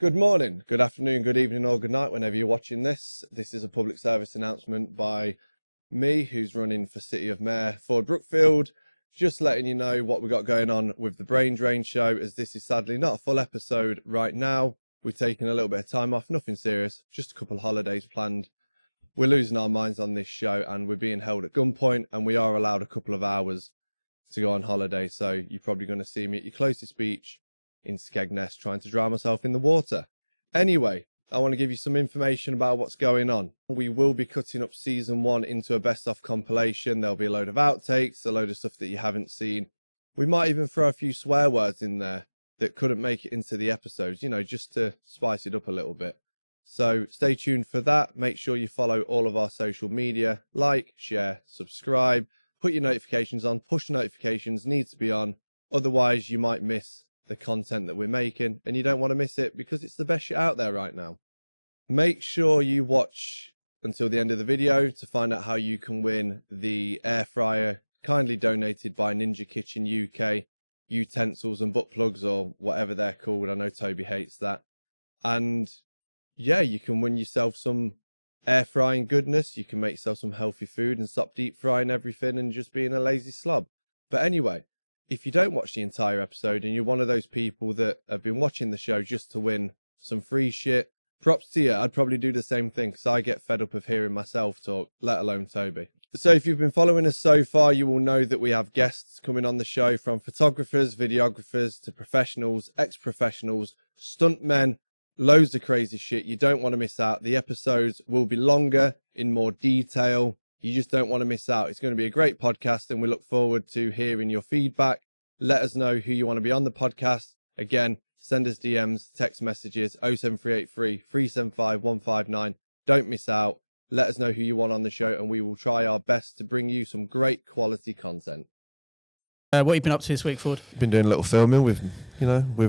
Good morning, good afternoon, good evening, or good night, whenever you're watching this. This is a public service announcement by me, who's running for City of Mayor Forde Brookfield. Just letting you know what we've got going on with the Brain Drain show, as this is sadly not a full episode right now. We're taking a little bit of time off, nothing serious, just a couple of holidays planned. We're losing our minds on this show and we're being held at gunpoint, and we are allowed a couple of hours to go on holiday. So you're probably going to see me at your closest beach in Skegness trying to drown myself in the water. Anyway, I want to give you some information about what's going on. We will be cutting up season 1 into a best of compilation. There'll be a load of outtakes, a load of stuff that you haven't seen. We might even throw a few swear words in there that couldn't make it into the episodes, you know, just to spice it up a little bit. So stay tuned for that. Make sure you follow all of our social media, like, share, subscribe, put your notifications on. Push notifications needs to be on. Otherwise you might miss the content that we're making, and you don't want to miss it because it's the best shit out there right now. Make sure you watch until the end of the video to find out how you can win the air fryer kindly donated by Ninja Kitchen UK, utensils and butt plugs, or whatever they're called. I know Toby hates that. And yeah, you can win yourself some air frying goodness. You can make yourself some healthy food and stop deep frying everything and just being a lazy slob. But anyway, if you don't watch the entire episode and you're one of those people that have been watching the show just to win some free shit, props to you. I'd probably do the same thing because I get fed up of hearing myself talk, let alone Toby. So if you've been following us so far, you will know that we have guests coming on the show, from photographers, videographers to professionals, ex-professionals, stuntmen, loads of crazy shit. You don't want to miss out. The episodes will be longer, in more detail. You just don't want to miss out. It's going to be a great podcast, and we look forward to hearing your feedback. Let us know who you want to be on the podcast. Again, send us DMs, text messages, 07383 375 159. Don't miss out. Let us know who you want on the show, and we will try our best to bring you some great quality content. What have you been up to this week, Forde? Been doing a little filming with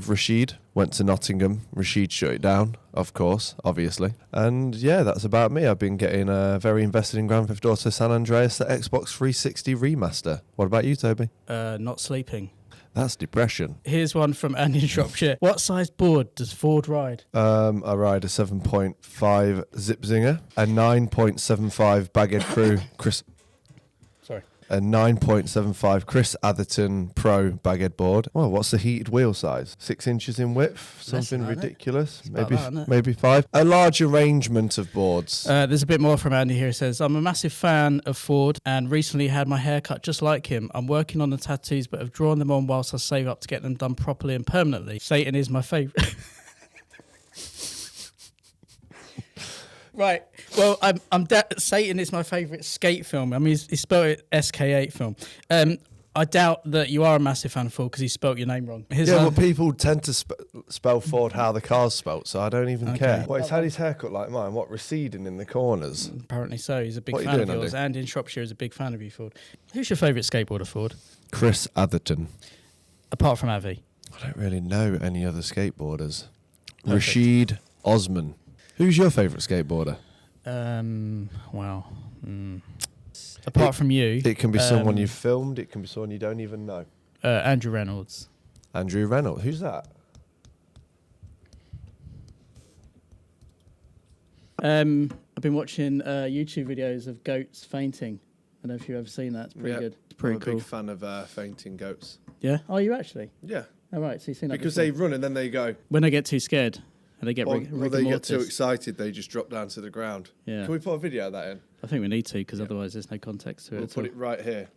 Rashid. Went to Nottingham. Rashid shut it down, of course, obviously. And yeah, that's about me. I've been getting very invested in Grand Theft Auto San Andreas, the Xbox 360 remaster. What about you, Toby? Not sleeping. That's depression. Here's one from Andy in Shropshire. What size board does Forde ride? I ride a 7.5 Zip Zinger, a 9.75 Baghead Crew a 9.75 Chris Atherton Pro Baghead board. Well, what's the heated wheel size? 6 inches in width? Something ridiculous. Maybe 5. A large arrangement of boards. There's a bit more from Andy here. He says, I'm a massive fan of Forde and recently had my hair cut just like him. I'm working on the tattoos but have drawn them on whilst I save up to get them done properly and permanently. Satan is my favourite. Right. Well, Satan is my favourite skate film. I mean, he spelled it SK8 film. I doubt that you are a massive fan of Forde because he spelt your name wrong. Well, people tend to spell Forde how the car's spelt, so I don't even care. Well, he's had his haircut like mine. What, receding in the corners? Apparently so. He's a big fan of yours. Andy in Shropshire is a big fan of you, Forde. Who's your favourite skateboarder, Forde? Chris Atherton. Apart from Avi? I don't really know any other skateboarders. Perfect. Rashid Osman. Who's your favourite skateboarder? Apart from you. It can be someone you've filmed. It can be someone you don't even know. Andrew Reynolds. Andrew Reynolds. Who's that? I've been watching YouTube videos of goats fainting. I don't know if you've ever seen that. It's pretty good. It's pretty cool. I'm a big fan of fainting goats. Yeah? Are you actually? Yeah. Oh, right. So you've seen that because before. they run and then they go. When they get too scared. And they get they get too excited, they just drop down to the ground. Yeah. Can we put a video of that in? I think we need to, because otherwise there's no context to it. We'll put it right here.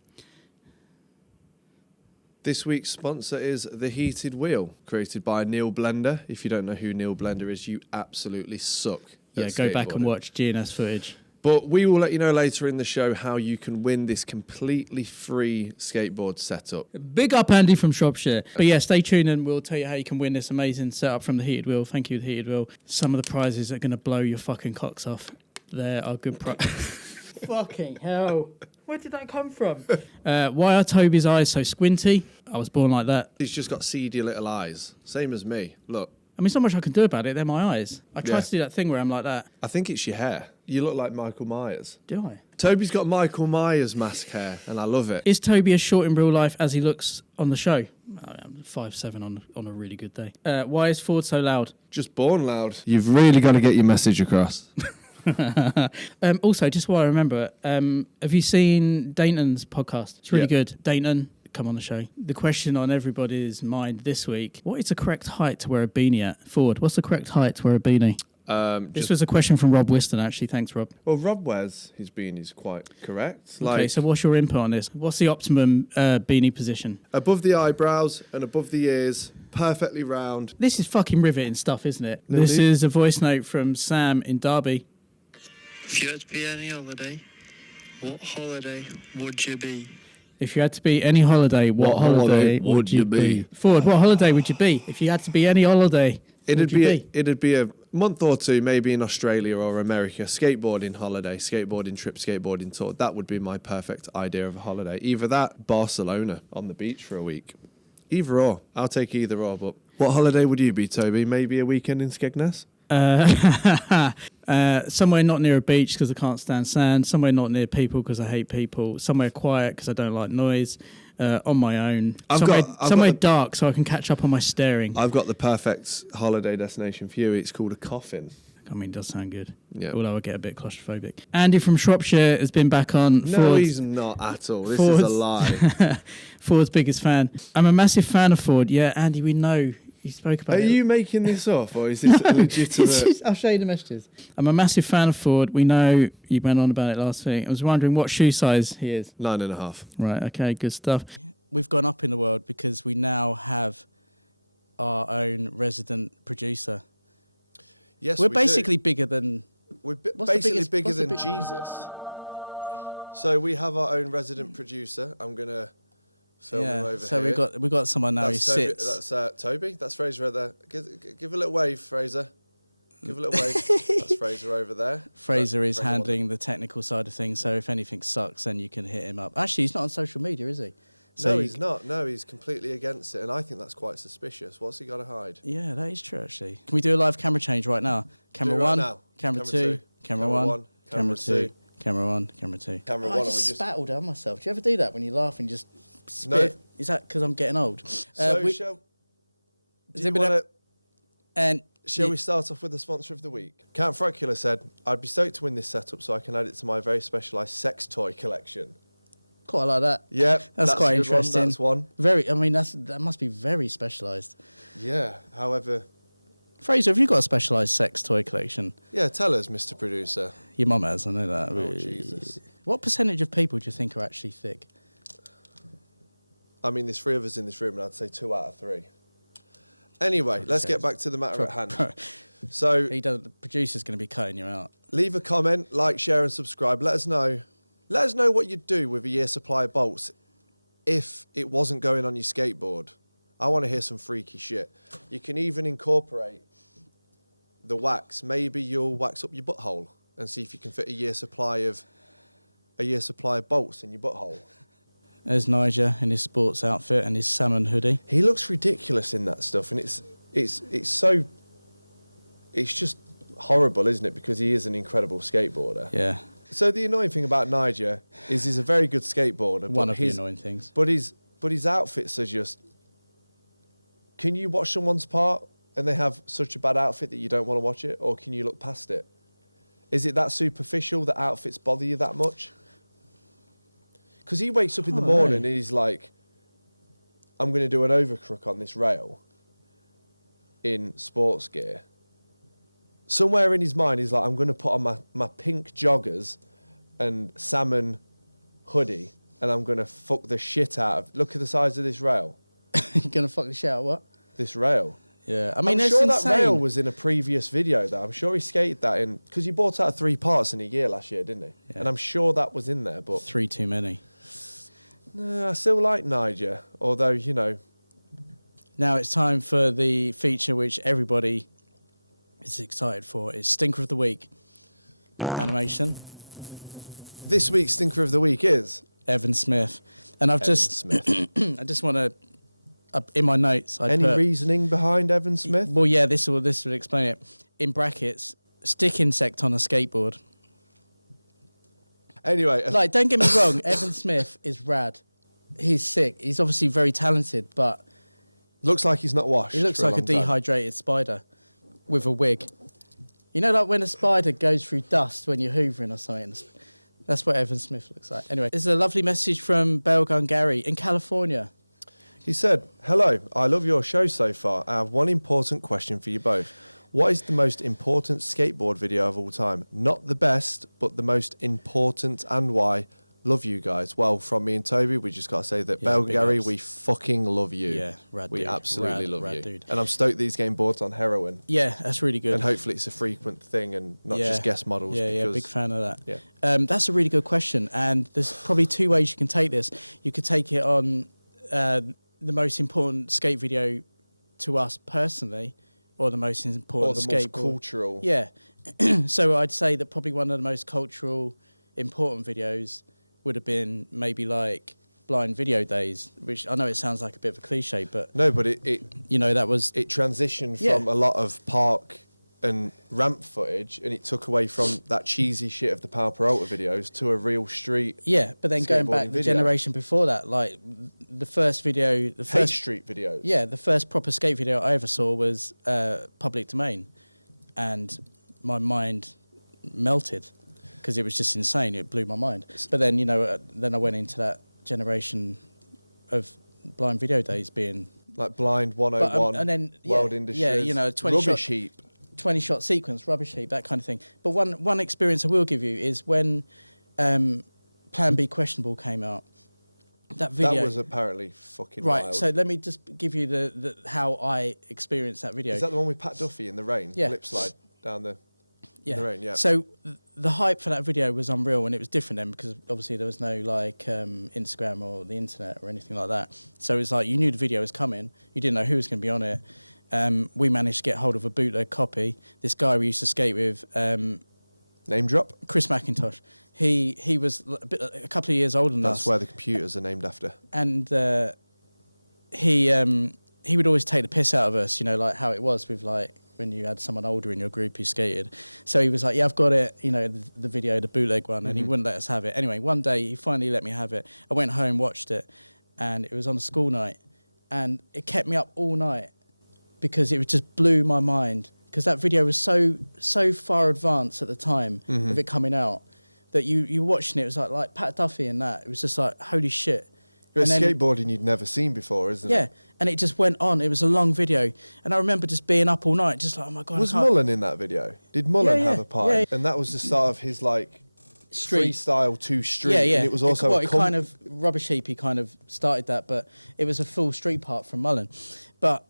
This week's sponsor is The Heated Wheel, created by Neil Blender. If you don't know who Neil Blender is, you absolutely suck. Yeah, go back and watch GNS footage. But we will let you know later in the show how you can win this completely free skateboard setup. Big up Andy from Shropshire. But yeah, stay tuned and we'll tell you how you can win this amazing setup from the Heated Wheel. Thank you, the Heated Wheel. Some of the prizes are going to blow your fucking cocks off. There are good prizes. Fucking hell. Where did that come from? Why are Toby's eyes so squinty? I was born like that. He's just got seedy little eyes. Same as me. Look. I mean, there's not much I can do about it. They're my eyes. I try to do that thing where I'm like that. I think it's your hair. You look like Michael Myers. Do I? Toby's got Michael Myers mask hair, and I love it. Is Toby as short in real life as he looks on the show? I'm 5'7" on a really good day. Why is Forde so loud? Just born loud. You've really got to get your message across. Also, just while I remember, have you seen Dayton's podcast? It's really good. Dayton, come on the show. The question on everybody's mind this week: what is the correct height to wear a beanie at? Forde, what's the correct height to wear a beanie? This was a question from Rob Whiston, actually. Thanks, Rob. Well, Rob wears his beanies quite correct. Okay, so what's your input on this? What's the optimum beanie position? Above the eyebrows and above the ears, perfectly round. This is fucking riveting stuff, isn't it? This is a voice note from Sam in Derby. If you had to be any holiday, what holiday would you be? If you had to be any holiday, what holiday would you be? Forde, what holiday would you be? If you had to be any holiday, it'd be a month or two, maybe in Australia or America, skateboarding holiday, skateboarding trip, skateboarding tour. That would be my perfect idea of a holiday. Either that, Barcelona on the beach for a week. Either or. I'll take either or. But what holiday would you be, Toby? Maybe a weekend in Skegness? Somewhere not near a beach because I can't stand sand. Somewhere not near people because I hate people. Somewhere quiet because I don't like noise. On my own. Somewhere dark so I can catch up on my staring. I've got the perfect holiday destination for you. It's called a coffin. I mean, it does sound good. Yeah. Although I get a bit claustrophobic. Andy from Shropshire has been back on. No, he's not at all. This is a lie. Forde's biggest fan. I'm a massive fan of Forde. Yeah, Andy, we know. You spoke about it. Are you making this up, or is this legitimate? I'll show you the messages. I'm a massive fan of Forde. We know you went on about it last week. I was wondering what shoe size he is. 9.5. Right, okay, good stuff. We've gone up in the world because we now have our own resident producer. Yes, we're basically bigger than... We're basically bigger than Jesus. So we have our own resident producer. I'm going to... film him over so here. we've got someone now who sits. That's Toby. That's Frazer right there. Give a little wave, Frazer. Give a little wave. That's Frazer over there. Frazer is handling the technical side of things, so if anything sucks, then you can hit him up. Actually, he's not on social media, is he? So no, he's not. No, he's completely against it, and I think that's quite suspicious. What's he got to hide? Yeah, that is true, actually. Can we do a live camera change right now? Camera one, camera two, camera one, camera two, camera one, camera two. Camera one. I just spat all down myself. Do you ever do that when you laugh and just spit? No. Is that because I'm getting old? Shall we start off with the sponsor of the week? Count Fracula said, I'd be stoked to win this setup so I can add it to my very specialised sex toy collection. Quite like that. Yeah, that's quite interesting. That's one. Very. I mean, that must be very specialised. Yeah. However, Frazer, have you got a specialised sex toy collection? Yeah, tell us, Mr. Producer. Your mum has. I know that. Oh, Jesus. What percentage of people do you think are actually thick? I mean, there's 3 of us in this room, and I'd say 2 out of 3. Anyway, let's get back to the matter at hand. So, the producer's going to be cutting you out. Leave a comment, like, share, and subscribe. Let us know. Let us know what you'd do with a year's supply of bolts if it wasn't going on your skateboard. I want to hear some freaky shit. You can even incorporate the wax. Maybe you'll wax up your butthole and see if you can fit a year's supply of bolts in your butthole. There's Nigel in his sports outfit and his salmon hoodie. He looks ridiculous in that stuff, and it's just horrible, isn't it? Because he is an incredible skateboarder. Yeah. So the annoying thing about Nigel is he's a very good skateboarder. One of the annoying things. But his outfits are just... Can you watch someone's part and they have such a bad outfit that you don't want to watch it? Or can you look past it? Is it that superficial that outfits bother you that much? Because he wakes up in the morning and he's like, I'm going to do an overcrook on this rail in sports gear. Somewhere in his mind, he's like, I'm going to put on my pink joggers and salmon hoodie, and I'm going to fuck the shit out of... Look at the size of this rail. You're going to fuck the shit out of what? This rail. Yeah, I mean, I'm sure that rail was in a previous video, though. I'm sure he skated that in... Because he bought out 3 parts in a year last year, didn't he? Yeah. And I'm sure that was in there, but... 3 too many. No, I still like Nigel, although, you know... Now it's time for the feature which everybody is excited for. It's Stinker of the Week. Animation. This week's Stinker of the Week is... Evan Smith. And I just want to... in my notes, Any reasoning behind Evan Smith? Well, yeah, this will explain it. In brackets, stick insect on a skateboard. Anyway, don't get me wrong, Evan Smith is rad. He's sick. He's obviously very talented, but Looks like he's not washed. He looks for like a long time. dehydrated spider with a wig. You know, like when a spider goes through dust when you're hoovering or something. That's what Evan Smith looks like. Anyway, this is a lovely message from Belgun Gary in California. He said, "Hello, I love your show so far. I have one important question for you both. What is the most important skateboard video of all time? Not the best, but the most important, and why? Love you guys." Well, from me and Toby, we just got to say that Belgun Gary, we fucking love you. Yeah, rad We dude. absolutely love rad you. dude. And I'm stoked these game boards on heroin. Yeah, that's really good. And hopefully it's a frequent thing and not just guest models. Yeah, big fan of that. Yeah. That's a really good question, and there's probably two ways you can take this. You could take it on the most important skate video to us personally, or the most important Or the most skateboard. cultural. Yeah. So I'd say that probably one of the most cultural, important videos would have been maybe like Blind Video Days, which I know it sounds like a bit of a cliche, but No, but it you know, that was transitioned Yeah. from a lot of park and ramp footage, and it took away from that cheesy shit of the Power Peralta videos to a real street. yeah. But then going back skateboarding the video. generation before that, like the first video, the Hate first street videos. yeah, the first proper skate video I ever saw was Public Domain, and my mind melted because it was just insane. It blew my mind. But then, you know, then I went into that generation of Blind Video Days being Like Blind 101, and then World Industries, yeah, you know, 20 Rubbish shot, Heap. 20-shot sequence, Rubbish Heap, that kind of thing. But one experience I will give you is when Plan B Questionable came out. That video That was apparently fucking right. wild. So let me just give you the how I experienced that video. Is that the one with Pat Duffy in the rain? Yeah. Lip slide down the Yeah. in the rain, yeah. So the hype for that video was unreal, and it was different then because obviously there was no like Instagram or the internet or anything like that. So it's like you knew the video was coming, you didn't know who was going to be on it. We managed to get hold of a bootleg copy. This guy we used to skate with, Name drop? Chris McIntosh. He was a couple of years older than us. That's where the computers are named after. And he would always take the piss out of us, you know, like how it was with like when you had someone older in your group who skated. So he was like, yeah, I've got it, you know, the video, the bootleg one, and he wouldn't let us have it. Anyway, one day he finally let me have it. I went home, watched it, and it was on a school night, and it kept me up all night because it just blew my mind because that video was so far advanced at the time of it coming out that you watching it was like Pat Duffy and that. It was just like, holy shit. It's skateboarding you'd never seen before, isn't it? Yeah, and it just went on. It was a long video. And I remember just being up all night, just like, oh my God. Was Mullen in that video? Did Mullen Yeah, have a part? yeah. And that was the start of his like Street. freestyle to street. Yeah, yeah. And it was also It kind of, Rubbish Heap, he kind of started that, but it was a full street part from Mullen. But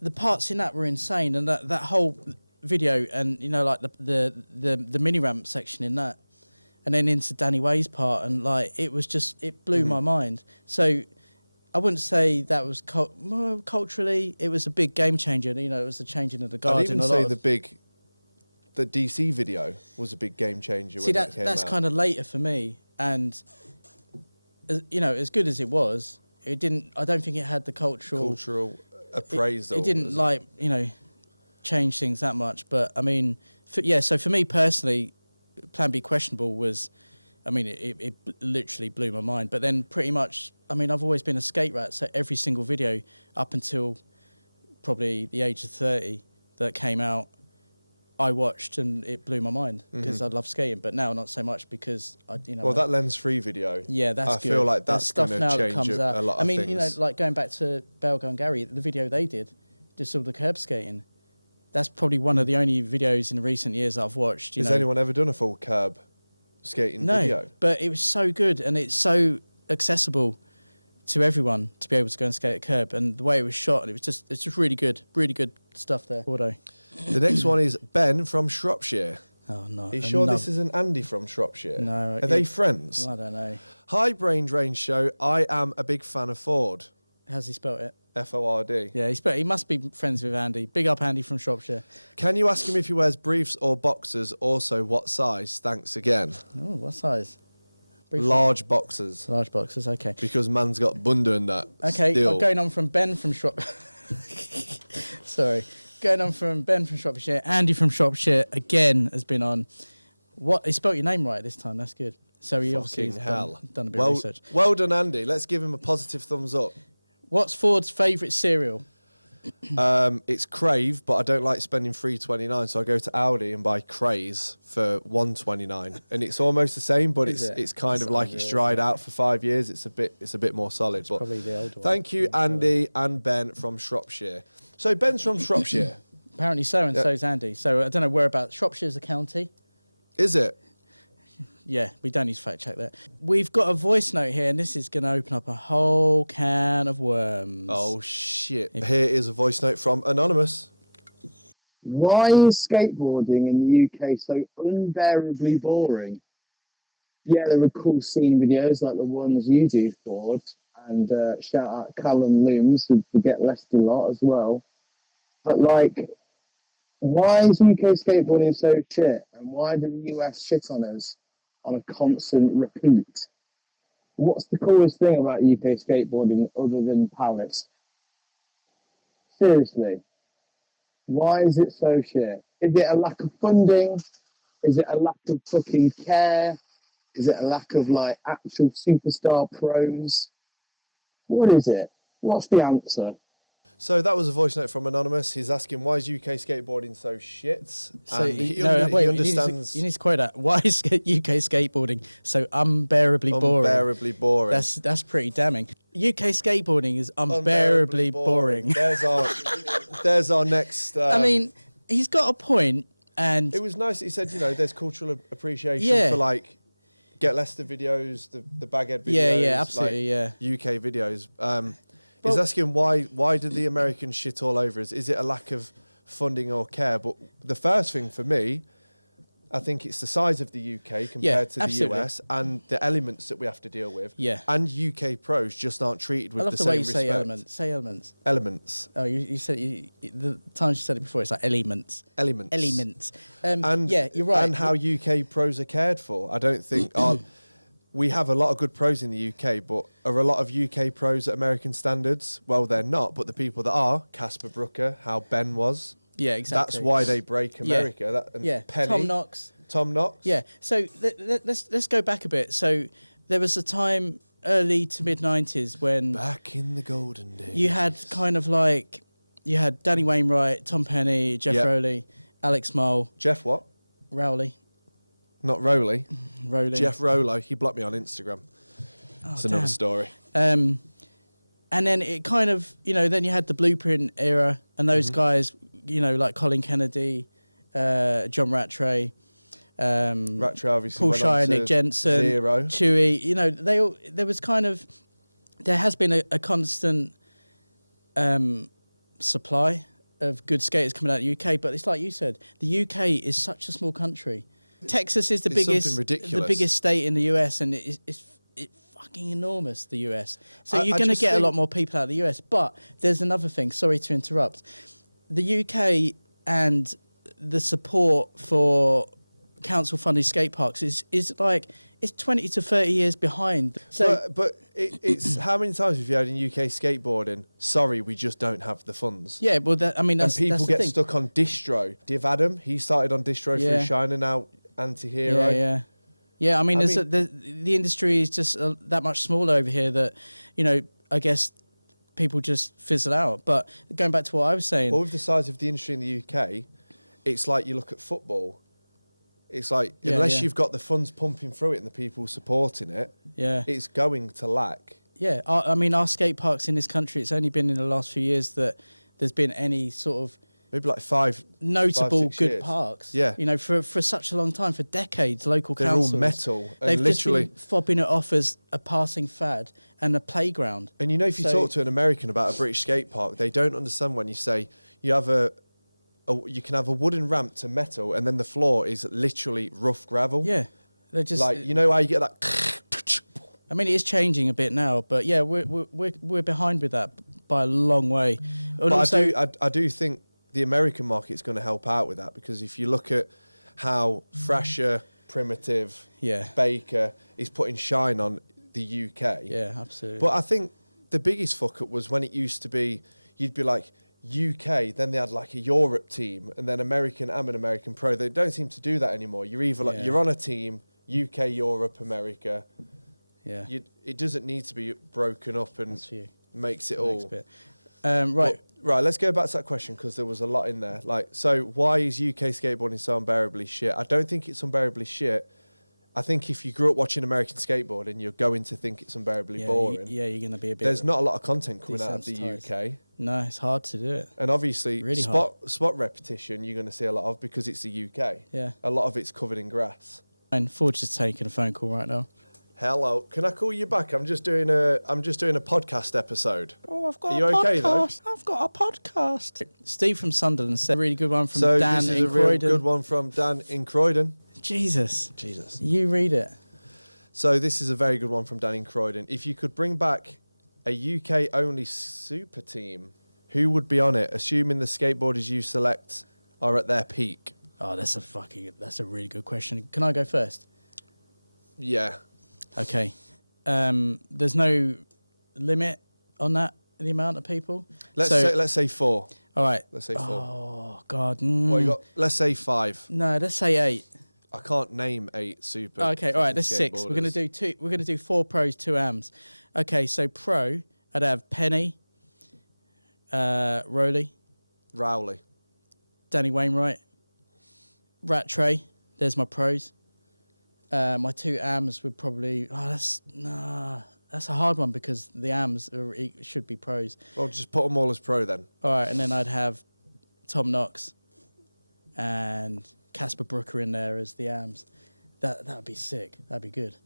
the parts in that were insane, and that whole video, and, you know, like the mini ramp section in that, and then into Danny Way's part, and like it was just, it blew my mind. So I wouldn't say that was well, culturally, it was a big game changer. You know, it was the changing of the guard. I'd even say the DC video was a big game changer. See, when that came that's out. kind of later for me, and you know, as good as it was, it didn't. I don't think it had the cultural appraisal. It didn't like, you know, change things that much. But I mean, so for me personally, Plan B Questionable was, I mean, it literally blew my mind. But then pretty much, I mean, I've always been a skate rat, so every single video up until probably the age of 30 that came out, I watched, and it blew my mind because I love skating. But now not so much because Well, that lens free video. Yeah, that's I good. feel like There's that's stuff going now to that change comes out. a lot I of mean, things. you know, like going back to Belgun Gary, the video they did, just all the curb skating. That's probably one of the only videos in recent years that I've watched. Has anyone ever done a full curb skating video? But it was so good, and it's so accessible to everyone to be able to go and skate a curb, and the way it was shot, and it's just really good stuff there. Forde. The next one is Ben from Shropshire. Oh no! Are you sure this isn't Andy from Shropshire? No. Are they friends? I don't know. Hi, Brain Drain Show. I am a big fan of Forde. How's he spelt it? Ford. Yeah, he must be friends with Andy. Big up Andy from Shropshire. Can you ask him if he wears briefs or boxers? Also, what size? Thanks again. Oh, what size? Briefly. Large boxers. Large boxes, okay. Because man's got bunda and that. Okay, Still. going on from Ben from Sorry. Going on from Ben from Shropshire. Andy from Shropshire, again, has been on. He spelt your name right this time. That's good. So he obviously has done a bit of research. Well done, Andy. Let's give him a positive thumbs up. What's Ford's favourite cereal? It's Crave, but I don't like spending $3.29, so I go to Aldi and buy Craze for $1.29, and it's almost the same, but it's kind of like it's dried out for 5 years. It's a bit more solid. It's probably the old one. Thank you, Andy and Ben from Shropshire. So Ben's from Shropshire. Apparently so, and so's Andy. So I don't know whereabouts. Shropshire's a county. Is it? Yeah, we don't need to fact check that. We've got a voice note here, and this is going to open up a whole can of worms. Oh, shit. Here is a voice note from Anonymous. Why is skateboarding in the UK so unbearably boring? Yeah, there are cool scene videos like the ones you do, Forde, and shout out Callum Looms, who forget Leicester a lot as well. But like, why is UK skateboarding so shit, and why do the US shit on us on a constant repeat? What's the coolest thing about UK skateboarding other than pallets? Seriously, why is it so shit? Is it a lack of funding? Is it a lack of fucking care? Is it a lack of like actual superstar pros? What is it? What's the answer? So that was a voice note from Anonymous. He's asking, why is UK skateboarding so shit? So And he understands... You need to quote that. Why is UK skateboarding so unbearably boring? Unbearably boring. That's pretty damning. UK skateboarding is unbearably boring. There's our next... I mean, he's got a point, and... It was nice that he said, there's cultural appreciation for, like, Get Leicester videos, the Baghead videos. Yeah, absolutely, UK videos. He's asking why did the Americans shit all over us? Is it a lack of funding or care? But the first thing for me, I think it's the size of the UK compared to the US and the elements that we have to deal with. Yeah. And UK pros just aren't treated with the same same respect. I love the way you say elements. elements. Elements. Oh, you said the times you said it before, it's like elements. Elements. And yeah, you're right. And how UK pros are cared for. I don't think we have a lot of good pros in the UK, but are a lot of UK pros at American standards? Well, they're not. But the people that are, Casper Brooker, how Ben was. Yeah, exactly. That's why they break America. Penny, Tom Knox. Yeah. So let's go back a bit. So there was a time early to mid 90s when back in the golden days, you had kind of like Danny Wainwright, Tom Penny, Jeff Rowley, Alex Mole. Jeff what? Rowley. Not Rowley. Rowley. Jeff Rolo. He blocked me on Instagram. It's another story. And then it kind of, then you had the Blueprint era and those guys, like Colin Kennedy, John Rattray, Rattray obviously Paul went Shire, on to Nick Jensen, Zero. Chewy. There has been a constant supply of good skaters coming out of the UK, but it's like you said, the UK is such a small country. Texas is the biggest state in the US, and it's fucking enormous, the US. So you're going to get a lot more people out of the US. But there's another thing, sorry to interrupt. The UK and the support for council-funded skate parks is like, it's 20 to 30 years behind. So, but it's how many times have you heard in UK skateboarding, sorry, we just don't have the funds? Yeah, well, that's and people that's get stuck on distro. Div Adam, he started on distro through Shiner, now anti-hero. Yeah, I mean, the industry is just that much smaller over here that, I guess people just fizzle out. But going back to what I was saying... Well, with the size of the industry in the UK, it's like you look at football. It's like, unless you've got the funds pumping through it and the people supporting it, it's going to lack. Yeah, I mean, our skate parks in this country, it's only been in the last few years that there's been any sort of... Maybe like five notable good years. Parks. Yeah. For such a long time, for decades, local They're councils. all metal. And they've literally just been fobbing it off as a passing fad and a playground. And if you talk to an American about a British skate park, they don't understand when you say you have you can have a wooden ramp to metal and then the floor is literally rough gravel. Yeah. They're just... Like, how you get that... I mean, it is changing a bit now, but yeah, we're behind with that by a long way. And but also, I do think the American market is going to help out with that, because if you look at how Thrasher, Primitive, Baker is putting shine on the UK. Yeah, absolutely. But I think the biggest fuck up was when it used to be, you'd be like UK, then they had like a Europe team, and then American, I'm an American pro. They don't seem to do that anymore. You're either like, you're on a team, UK, Europe, America. Yeah. It doesn't need to be broken up and makes it all. Right. Right, let's go back to that question because there was a lot in there. Like, so why is UK skateboarding so unbearably shit? I don't think it's unbearably shit. I think if you grew up watching American skateboarding, you're going to think it's unbearably boring. You're going to be a bit. There's not a lot of content coming out of the desensitised. UK. No, it's hard to do it. And obviously, Really spot repetition, you're going to see a lot of because it's the UK. Yeah. A lot of it's covered in grass. And Forde's just taking a phone call right now. Hello, can I call you back? I'm just doing a podcast episode. Oh, I've got Are you okay though? I've got a podcast. Steve from Sunderland said a really good one from So Dan this is in a real Croydon. good one from Dan in Croydon. Jesus. Jesus. You read it. So this is a very good one from Dan in Croydon. If you could bring back a UK only super team, who would be on it? Assuming the skateboarders you select are at their peak. Oh, that's a really good question. Can I go first? Yeah. Okay. There's no limit on that, the amount of people. Let's say 4. All right. Let's say 4. Oh God. What you got? Let's say 5. No, let's say 8. I can't name 8 super. Okay, all right, that's 6. We're gonna do 2. We're gonna do 4 pros, 2 ams. Okay, so pro, I'd have Penny, Rowley, Danny Wainwright, Rat Tray. There's my pros. My 2 ams would probably. That's a hard one because the ams should be pros. Well, just put them all as pro then. All right, and then I'd have Tom Knox and Casper Brooker in there as the ams. That'd be sick. That'd be good.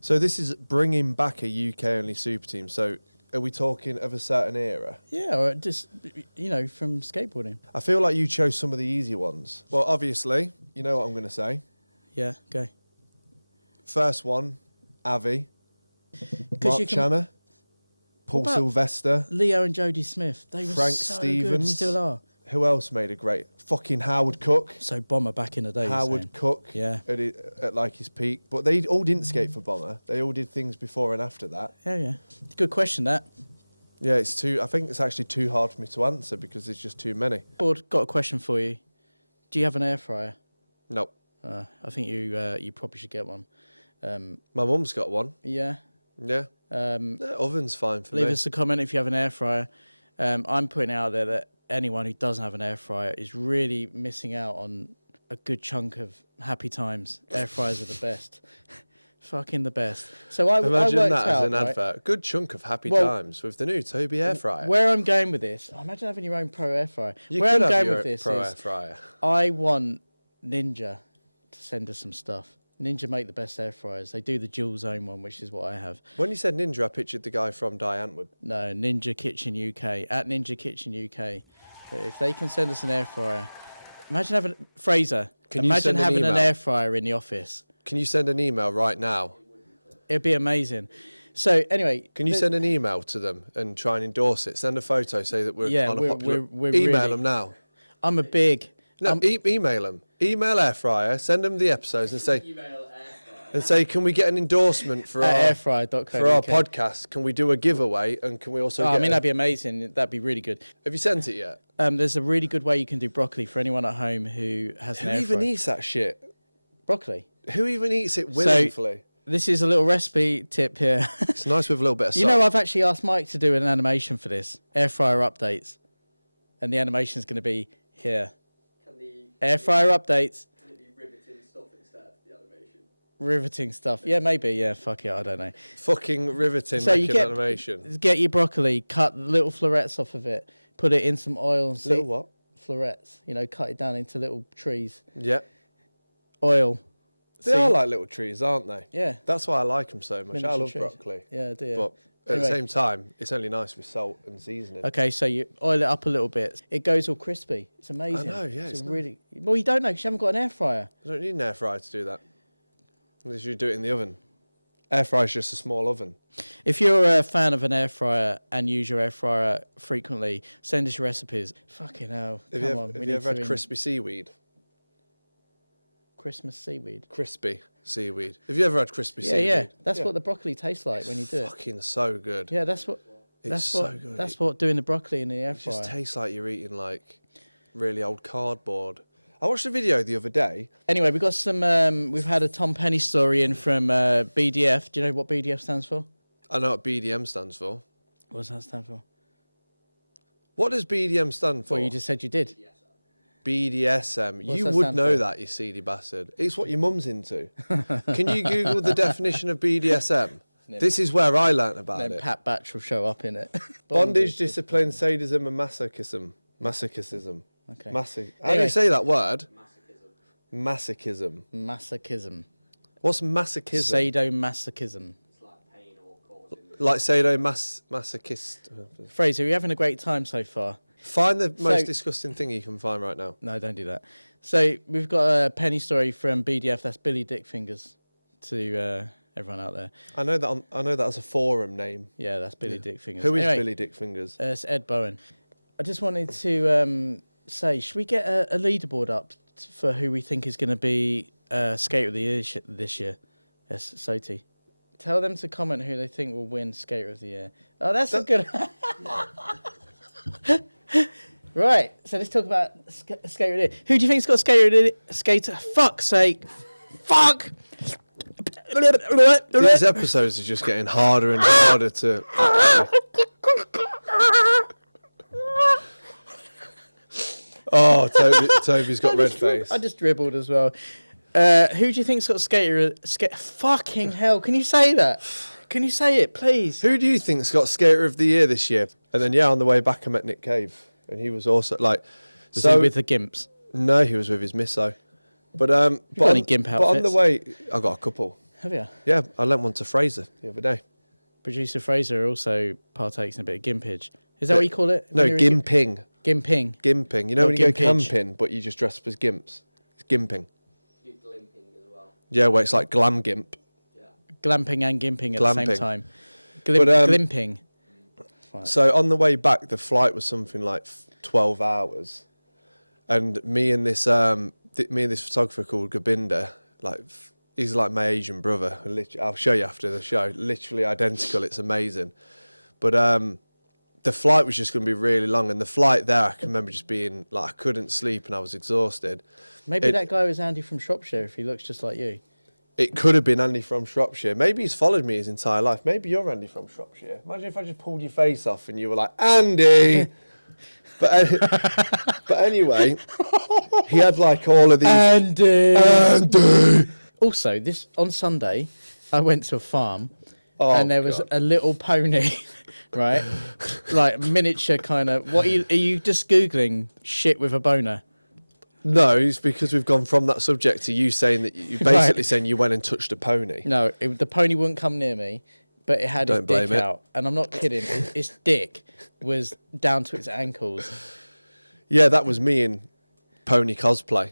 So this is bringing back a UK only super team. So are we talking of a certain era? Yeah, or just from skateboarding. I feel like you chose some of the easy ones. Well, obviously, you know what I'm going to say. Yeah, go. First one, Avi, 'Cause Mark you can- Channer, Paul What about Sylvester, Leo and Jodie Smith. They were Frank so Stevens. good, still are. Who else made a great? Fucking Howard Cook. So Bomber back in the day. you're Howard saying. Cook. Yeah. At like his peak, but they all didn't skate for Bomber. They all did things before and after that. Yeah. Good question, that. Yeah, it's too. I think it's actually too hard for me to answer because there's just too many. Ford, got a question for you. Do you have an air fryer? Nope. I think you probably should get one. My mum's got one. Yeah. Yeah. The oven's fine for Leave me. us a comment if you have an air fryer. I'm putting out there that anyone who doesn't have an air fryer is really missing out on a good chunk of happy times. Air fryers are the best. Fucking the best. So I Imagine worked that as out, an right? advert. Good chunk of happy Well, times with the new Toby air fryer. Where I'm going with this, imagine having your own pro air fryer. You Where could I'm have going your with this pro is air fryer. I want Ninja to send us some stuff. Ninja make the best air fryers. They do the dual zone one, which is what I have. When you said Ninja, I pictured the guy from Diantwood. No, Ninja Kitchen UK, at Ninja Kitchen UK. But if they can send us an air fryer, imagine having Frazer. Can you Imagine send an having an email? air fryer in the office. Can you send an email right now? It'd be amazing. So anyway, Can you send an email to them and try and endorse it? Send a photo, say that we're Yeah, on a we're- popular... we're email really- them now. I'm a big. No, email them. Email air fryer, send them the episodes and say, can we get an endorsement for our Airfryer.co.uk. podcast? Can we do a giveaway and can we also get that'd be amazing. That'd be really good. Have you sent it yet? There's a really good way you can do broccoli for anyone at home who has an Who air even fryer. eats that shit? Broccoli. Who even eats it willingly? This is a little recipe tip here. It's nice with a little bit of salt. You know, I've actually asked Mike to do an animation for this. Air fryer updates. And the animation's going to be here. Air fryer updates. Can it be riveting stuff instead of the animation? Riveting stuff. Yeah, maybe. Yeah, fuck it. I don't know. Fucking riveting So you making get- animation. Get your broccoli, cut little florets off of it, put it in some oil. And Little what? Florets. Cut it down into little trees. Yeah. Oil. They are like little trees, aren't they? Yeah. That's why I like them so much. I Miniature love trees. broccoli. Yeah, I do. But at Anyway. the same time, it's only nice with salt and seasoning. Okay, so you oil it up a little bit. It goes all crispy. It's amazing. know, yeah, It's it's really well. You don't know because you haven't got an air fryer. You don't need an air fryer to do that. Unless you do it in the oven. Air fryer's just a small oven. If you're a fan of an air fryer and use your air fryer frequently, send us your recipes. Fucking hell! Have Come you on, ever, we have need you ever to had crispy seaweed? Christmas seaweed? Crispy seaweed. Have you ever had crispy Yeah, seaweed? yeah. That's what the broccoli tastes like when you do it. Fucking so good. Yeah, that's what. It's That's so what. good. That's what doing the broccoli in the air It just fryer. tastes like you're eating like really old cardboard. I watched a video the other day. Anyway, we've got some. We've had a Tom Penny story in from BDF. Do you know what BDF stands for? I know what BDM stands for. What does that stand for? What does BDM stand for? Well, you just said you did. BDSM. What's You that would stand know for? that, you seedy bastard. It's what your mum's into. Can you Google the definition of BDSM? This is where I learnt about Then it. Pat Batch will show up in it. Bondage, discipline, sadism, and masochism. Masochism. Okay. How do Anyway. you say that word? Masochism. Masochism. What's masochism? Sadomasochism. It's like pain or causing. Like sadomasochist. Fraser, are you having a great time so far? Find the So- most disgusting thing you can find right now. No, don't do that. So we've got a penny story from BDF. That's Billy Dick Fingers to everyone out there. I know that as a forum name. Yeah, that's Billy Dick Fingers. Who is Anyway, Billy Dick Fingers? It's Ed Bowen. I just wanted to say, should we get a leaderboard up for who we think is going to be Skater of the Year this year? Yes, Soti. Tell them to comment who they think will win Skater of the Year. Oh, that's a good... Right, so let's talk about Skater of the Year. Who do you think's got Skater? Fuck's sake. Fuck! These episodes are just getting harder and harder to... Oh, Toby's got red face. I just dribbled as well. Who do you think's got Skater? Fucking hell! Can you say that? Can you say it, please? Who do you think's got Skater of the Year this year? And then, on the way back, I met Nick Cave. And he was also, like... Was he with the Gimps? No, he was with his misso. But, got any Gimp but on the outfits? way... I got a couple. Have you? Yeah, I lent one to Frazer the other day. Producer Fraser also partakes in a bit of gimpage. Is that what you call it? No, when you're in gimping. Gimping. Gimping. You know Not when you go gimpage. camping, but you just dress up as gimps? It's gimping. You glimping as well. Yeah, where it's like glam gimp. Yeah. Glamping and gimping at the same Glamping. time. But, Glimping. So on the way back, the flight was something like 12 hours. And me and this photographer called Gobinder, like... He's like my Asian brother. I'll show you after the show. Literally identical. It's amazing. But the flight was just going to be really long. And the flight there, I can remember just being like, I couldn't sleep and I was exhausted. Maybe that guy was Andy from Shropshire if he looks just like you. It could have been Andy from Shropshire. Maybe he's followed me his entire life. Maybe you're Andy from Shropshire. Imagine if I just pulled your face off and you were like, Andy! But anyway, he had like all of these... Andy! Also, on Sunday, I went to a farm and there was God. a little pony, right? Like miniature kind of... Are you just Googling shit with a boner? No, it's because we've gone from that subject to you saying that you basically saying you went and touched a pony. No, the pony wouldn't come near me, but it had its Don't blame dick it. out. And I'm not kidding. Its dick was down to its ankles. Yeah, that was me in pony cosplay.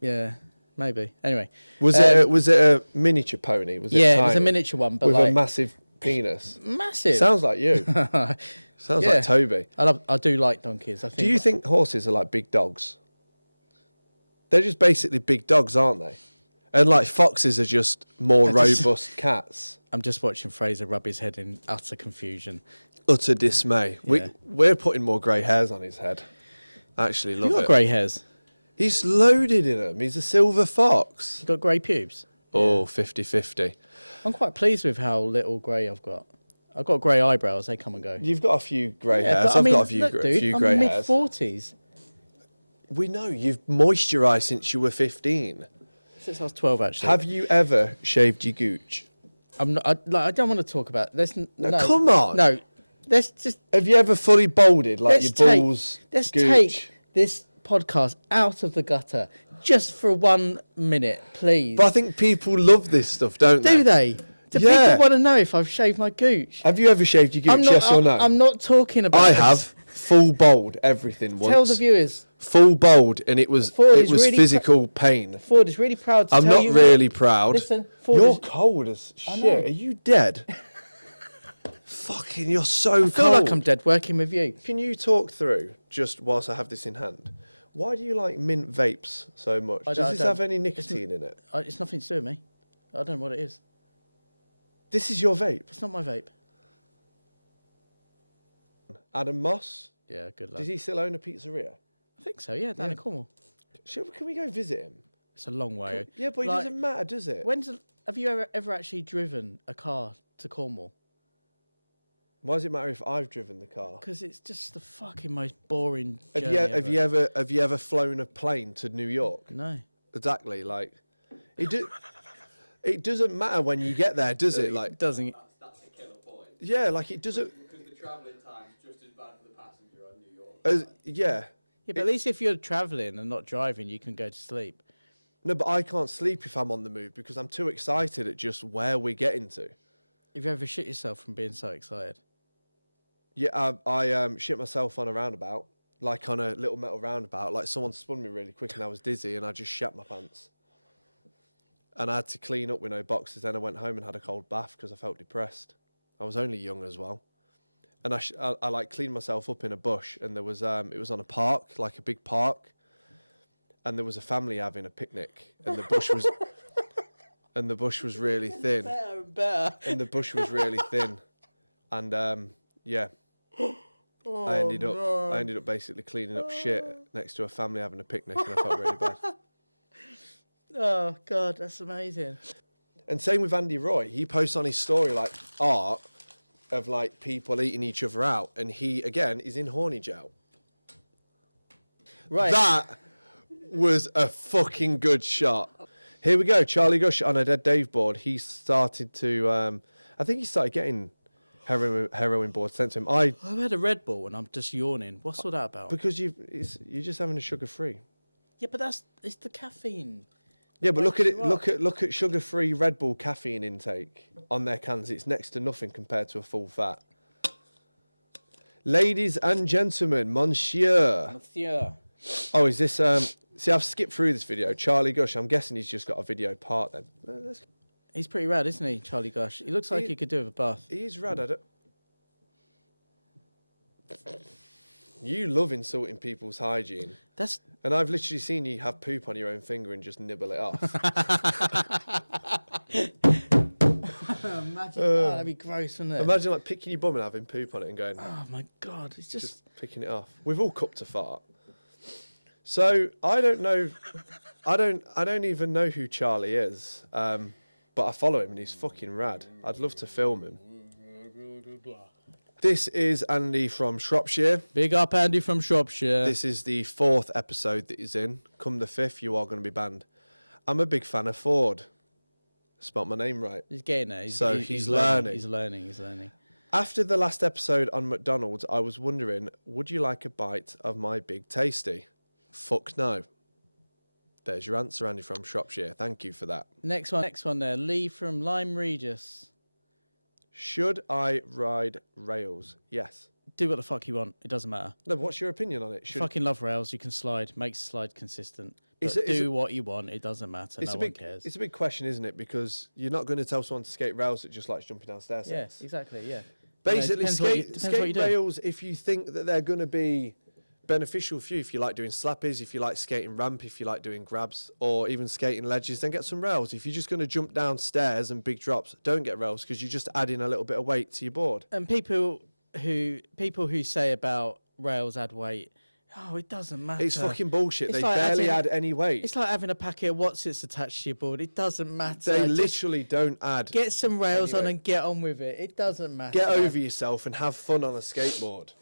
Yeah, maybe. Anyway. Was it a miniature pony? Was it Yeah, it was a tiny? miniature one, but with like... a massive penis. Massive. Sounds like you. Sounds Yeah. like Toby. I do like donkeys. I think. Do you think horses are like big dogs? They're just basically big dogs, aren't they? And like foxes are just more robust cats. I'm just watching Fraser rub his head in utter confusion. Utter dismay. Yeah. We're putting more grey hairs on his head. I actually love You got it. grey hairs. He's loaded in them. He's a silver fox. You got grey pubes. Oh, 50-50. I'm quite pleased with how little grey I've got. I've got grey eyebrows. They come and go. You've got a few grey Yeah, hairs. but I I've mean, got a few, look, dude, few I'm grey mid hairs. 40s. We know you've moisturised since you were 15. Since I was 12, actually. Have you ever shaved your gooch? I'm not. I don't want to talk about this. No, come on. No, let's just. Have you ever fully balded like Let's your take. balls? Let's gooch? take this podcast out of the gutter just for 1 minute, please. But I think people love this stuff, don't they? Do they? Do Yeah. people want to know if I've shaved my gooch? Have you ever shaved your gooch? Yes or no? I'm not talking about. I this. have. Full bald, everything once. Tell the viewers. Full bald, and it was Forde is really physical pain. Forde is really proud to I'm tell not you. really proud. Listen, Forde You're is- cold as I shit. know. Are you dead? Fucking, you're so I feel cold. like I'm dead working with you. Can you talk through, just whilst I have this in hand, why do you like mint vapes so much? I Does this don't- have any nicotine in it? It's nothing to do with me. I don't know what it is. This is your vape. It's not my vape. Adam Moss, Yeah, good luck. does he still own a pizzeria? I think so. Yeah, down in Cornwall. Can we go visit him? It's a long way. Yeah, but it Like, doesn't matter, does it? Have you ever actually driven a car to Cornwall? Why does it matter if I've driven the car? Because it's just the fucking most boring Have journey have you ever flown a plane to New York? No. Exactly. Like, it doesn't matter when you get there, does it? Like, It doesn't. That's a killer point. yeah, like it doesn't. Because the travelling time's just as bad for the passenger on New York. Yeah. Yeah, but at least if you're travelling and not driving, you can go to sleep. No, but I can't sleep if I'm on the move because I'm too excited at just where we're getting to. Have you ever shit yourself from being so excited? Yeah, I shit myself on a roundabout, like on a little metal roundabout. Like someone spun me really quick and I was dizzy and I just shat my pants. And I had to clean up with no boxes. Then I went home and had a cold bath because I felt depressed. I was only young as well. And I like cleaned myself up in a bush and there was it was on a park, like a big park. And there was a family having a picnic and the bush was and the bush was really thin. Better and better. And the bush was really thin. And yeah. I ended up basically cleaning up shit next to a family having a picnic and I felt really bad. Oh God, that's amazing. And same with Andy Roy. He posts on his story like art of like people eating each other out and he again is in horny jail. Right. That was a fucking good shot. Here we go. Charlie Gush on a Dead Dave board. He started to, I think he started getting heroin board sent to him. I've had a Red Bull and I'm just yawning. What's all that about? Because you're just having a sugar-free. Yeah, but it's the caffeine. Yeah, but look at it. you up. Look at sugar-free Red Bull caffeine intake on their cans. It's next to nothing compared to a full fat. Ladies and gentlemen, monsieur. Monsieur. Oh, is this? See, I've skipped through this video. Charlie Gush. I'm guessing he's just got a video part then. He's pretty rad, isn't he, Charlie Gush? He looks like he could do with a bath. He's rad at it. You love insulting people's hygiene. And I've literally seen you have poop on your own finger and just nibble it off. Imagine that'd be gross, wouldn't it? Imagine like picking your bum and having poop on it and going, Oh my God, it's just picking it off. We've all cupped a fart. So I don't know. I don't even know who Charlie is. But I follow him and he's fucking rad. I'd love to film him. This is Andy from Shropshire. Big up Andy from Shropshire. This is the 4th episode that he's in. Come the 5th, you are going to be banned. I'm a big fan of Forde. Spelt my name right. He's getting there. He's learning. He's learning. After the last episode on McDonald's, I was wondering, would you like a bite of my Big Tasty? Fuck no. There's your answer, Andy from Shropshire. Thank you for that. Next one there. Lee from Lyme Regis. Should I ride rails? Yes. Do what the fuck you want. It doesn't matter. No, but what's your opinion on it? Fucking love rails. You can slide. Makes the slide consistent. But what you want. It doesn't matter. No one cares. It's a big question, isn't it? Because you're not going to tell someone to skate rails that just likes jumping downstairs. Yeah, exactly. Yeah. Basically, Depends what you do. rails, if you think that they're going to be beneficial for you, if you like doing slappies, if you like skating ramp, if you like doing grabs, or even skating ledges, then get some rails. If you're just going to jump downstairs and big drops, don't get rails because you're just adding a little bit of weight to your board. And people who say about rails add weight, oh, it doesn't matter. It's fucking bullshit. It's They like barely add any weight. It's like having a packet of Watsits attached to your board. It doesn't matter. They Just literally don't add. get some rails on anyway. and get on with it. It doesn't matter. Get over yourself and have fun on a skateboard.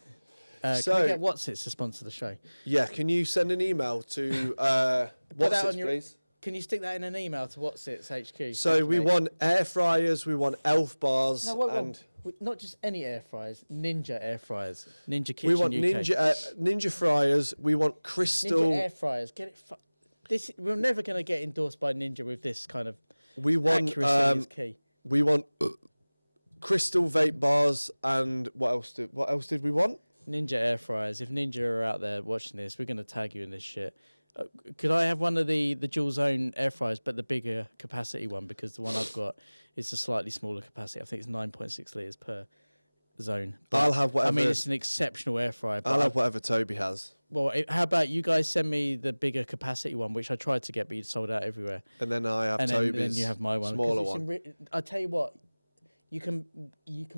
Can we get Watsits to sponsor the show? Yeah, can you send an email to please? Can you stick that in an email to Watsits HQ? So we want air fryers, we want elf bars, and not just any air fryers, Ninja air fryers, Ninja Kitchen we want UK. ninja fryers. We want crystal. Ninja air fryers. Get it. We're never going to get endorsed by Ninja with this kind of. We want accuracy is key. We want crystal vape bars, and what else did we want? Ninja air fryers. If Ninja are out there watching this, we're going to tag you in this shit. Could I have one of the dual zone air fryers, but the bigger capacity one? Because the one I've got is a slightly smaller capacity. I think it's 9.6 litres per zone. But, I'll have whatever. I mean, it's an exceptional air fryer. I'll have whatever Toby has. Well, how about you guys send me the bigger capacity one, which I tried to get, but you sold out everywhere. And then I have and Toby's then you have my one. smaller one. I tell you what, you can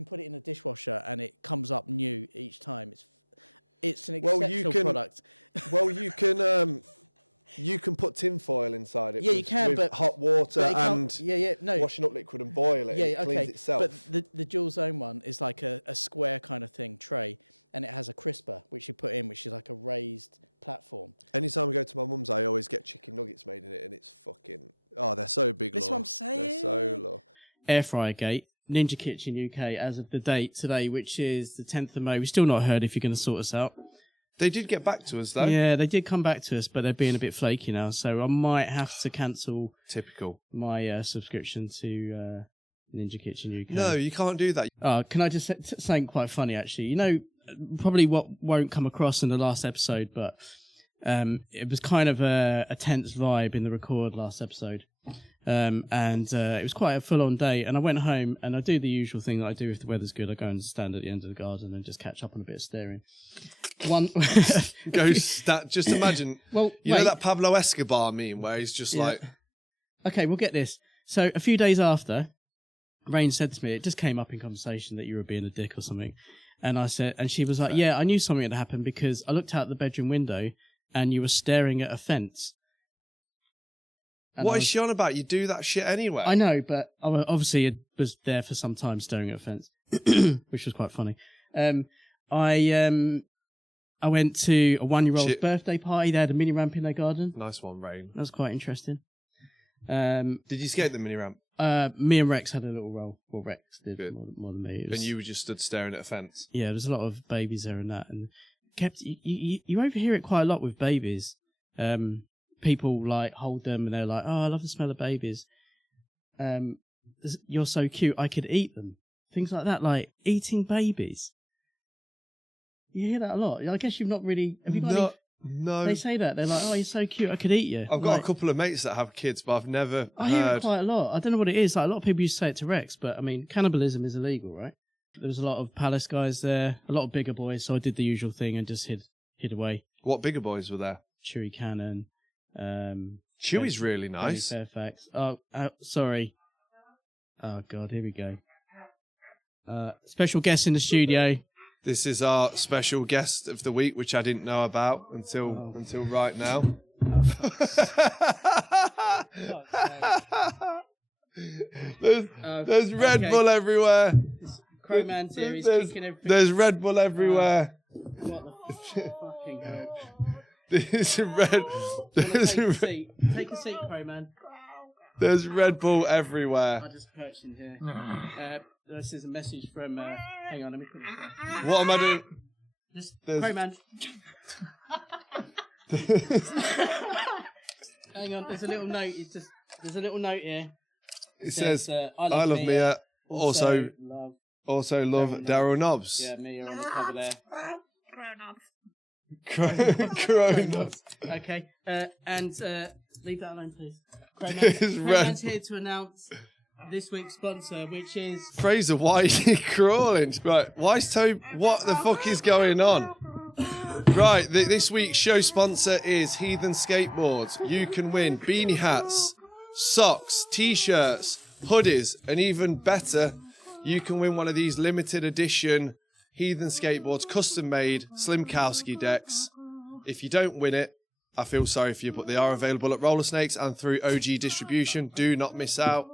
put it in a dishwasher and it comes up new each time. It's an exceptional product. Well, you can You can put tin foil inside it. Yeah, with, you can, with but hot water but it and can't- no. washing up liquid and boil it. Yeah, it cleans okay. itself. But the dual zone one is like a square kind of thing tray, and it has a crisper which you put in, which is like a raised platform. Anytime I go to my mum's, I always get chicken nuggets made in it, and it's fucking they're so big. That's what I'm saying. They're so low. Airfryer Gate, Ninja Kitchen UK, as of the date today, which is the 10th of May. We've still not heard if you're going to sort us out. They did get back to us though. Yeah, they did come back to us, but they're being a bit flaky now, so I might have to cancel Typical. my subscription to Ninja Kitchen UK. No, you can't do that. Can I just say something quite funny, actually? You know, probably what won't come across in the last episode, but it was kind of a tense vibe in the record last episode. And it was quite a full-on day, and I went home and I do the usual thing that I do if the weather's good. I go and stand at the end of the garden and just catch up on a bit of staring. Just imagine. Well, you know that Pablo Escobar meme where he's just like, okay, we'll get this. So a few days after, Rain said to me, it just came up in conversation that you were being a dick or something, and I said, and she was like, yeah, I knew something had happened because I looked out the bedroom window and you were staring at a fence. And what is she on about? You do that shit anyway. I know, but obviously it was there for some time staring at a fence, which was quite funny. I went to a 1-year-old's birthday party. They had a mini ramp in their garden. Nice one, Rain. That was quite interesting. Did you skate the mini ramp? Me and Rex had a little roll. Well, Rex did more than me. And you were just stood staring at a fence? Yeah, there's a lot of babies there and that. And you overhear it quite a lot with babies. People like hold them and they're like, oh, I love the smell of babies. You're so cute, I could eat them. Things like that, like eating babies. You hear that a lot. I guess you've not really... Have you got any... No. They say that. They're like, oh, you're so cute, I could eat you. I've got a couple of mates that have kids, but I've never I hear it quite a lot. I don't know what it is. Like, a lot of people used to say it to Rex, but, I mean, cannibalism is illegal, right? There was a lot of Palace guys there, a lot of bigger boys, so I did the usual thing and just hid away. What bigger boys were there? Chewy Cannon. Chewy's really nice. Fairfax. Oh, sorry. Oh, God, here we go. Special guest in the studio. This is our special guest of the week, which I didn't know about until right now. There's Red Bull everywhere. Crowman's here. He's kicking everything. There's Red Bull everywhere. What the fucking hell? There's Red. Take a seat, Crowman. There's Red Bull everywhere. I just perched in here. This is a message from. Hang on, let me put this down. What am I doing? Crowman. Hang on, there's a little note. There's a little note here. It says, "I love Mia. Also love Daryl Knobs." Yeah, Mia on the cover there. Crow. Okay, and leave that alone, please. Crowman's Crowman's here to announce this week's sponsor, which is Frazer. Why are you crawling? Right, why is Toby? What the fuck is going on? Right, this week's show sponsor is Heathen Skateboards. You can win beanie hats, socks, t-shirts, hoodies, and even better, you can win one of these limited edition Heathen Skateboards custom made Slimkowski decks. If you don't win it, I feel sorry for you, but they are available at Roller Snakes and through OG Distribution. Do not miss out.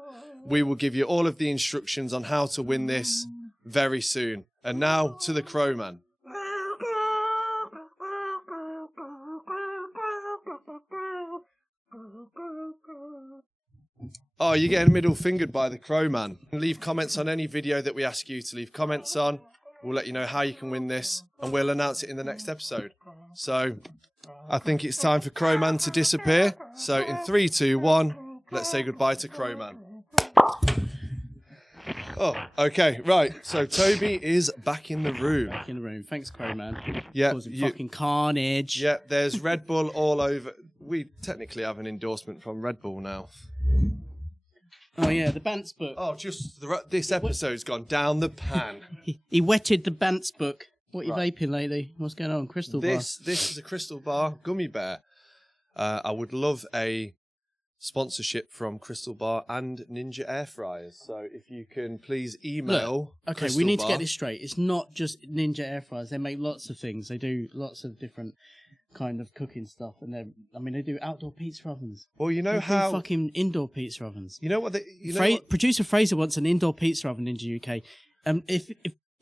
We will give you all of the instructions on how to win this very soon. And now to the Crowman. Oh, you're getting middle fingered by the Crowman. Leave comments on any video that we ask you to leave comments on. We'll let you know how you can win this, and we'll announce it in the next episode. So, I think it's time for Crowman to disappear. So, in 3, 2, 1, let's say goodbye to Crowman. Oh, okay, right. So, Toby is back in the room. back in the room. Thanks, Crowman. Yeah, Causing fucking carnage. Yeah, there's Red Bull all over. We technically have an endorsement from Red Bull now. Oh yeah, the Bantz book. Oh, this episode's gone down the pan. He wetted the Bantz book. What are you vaping lately? What's going on? Crystal bar. This is a Crystal Bar Gummy Bear. I would love a sponsorship from Crystal Bar and Ninja Air Fryers. So if you can please email. Look, okay, Crystal we need Bar. to get this straight. It's not just Ninja Air Fryers. They make lots of things. They do lots of different kind of cooking stuff, and they do outdoor pizza ovens. Well, you know They how do fucking indoor pizza ovens. you know what what? Producer Fraser wants an indoor pizza oven in the UK.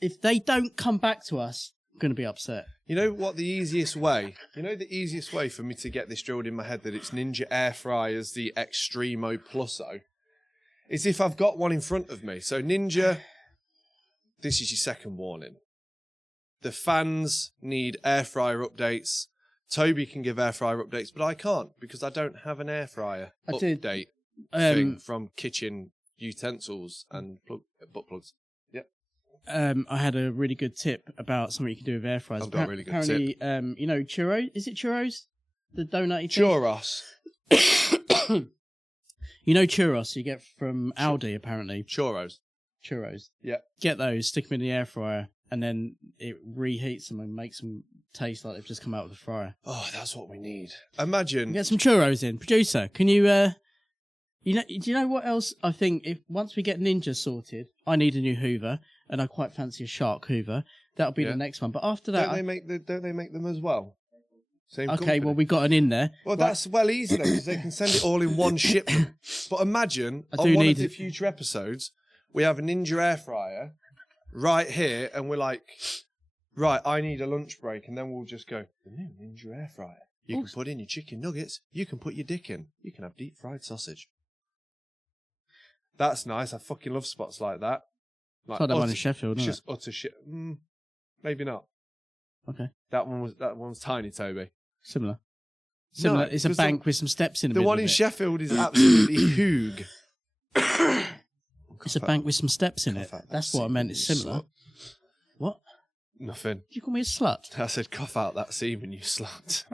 If they don't come back to us, I'm going to be upset. You know what the easiest way? You know the easiest way for me to get this drilled in my head that it's Ninja air fryers, the Extremo Pluso, is if I've got one in front of me. So Ninja, this is your second warning. The fans need air fryer updates. Toby can give air fryer updates, but I can't because I don't have an air fryer update thing from kitchen utensils and butt plugs. Yep. I had a really good tip about something you can do with air fryers. I've got a really good tip. You know, churros? Is it churros? The donut thing? Churros. You know churros you get from Aldi, apparently. Churros. Yeah. Get those, stick them in the air fryer, and then it reheats them and makes them taste like they've just come out of the fryer. Oh, that's what we need. Imagine. Get some churros in. Producer, can you... do you know what else I think? If once we get Ninja sorted, I need a new Hoover, and I quite fancy a Shark Hoover. That'll be the next one. But after that... Don't they make them as well? Same okay, company. well, we got an in there. Well, that's well easy, though, because they can send it all in one shipment. But imagine, I on do one need of the it. future episodes, we have a Ninja air fryer right here, and we're like, right, I need a lunch break, and then we'll just go, the new Ninja air fryer. You can put in your chicken nuggets, you can put your dick in, you can have deep fried sausage. That's nice, I fucking love spots like that. Like Thought that one in Sheffield, It's isn't just utter shit. Maybe not. Okay. That one's tiny, Toby. Similar. No, it's a bank with some steps in the The middle one of in it. Sheffield is absolutely hoog. It's a bank with some steps in it. Cough out that That's what I meant. It's semen, you similar. slut. What? Nothing. Did you call me a slut? I said, cough out that semen, you slut.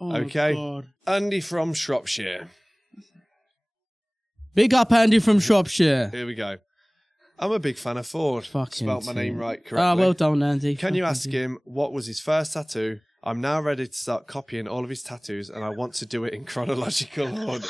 Oh, Okay. God. Andy from Shropshire. Big up, Andy from Shropshire. Here we go. I'm a big fan of Forde. Fucking Spelt my name team. right correctly. Ah, well done, Andy. Can you Fucking ask him what was his first tattoo? I'm now ready to start copying all of his tattoos, and I want to do it in chronological order.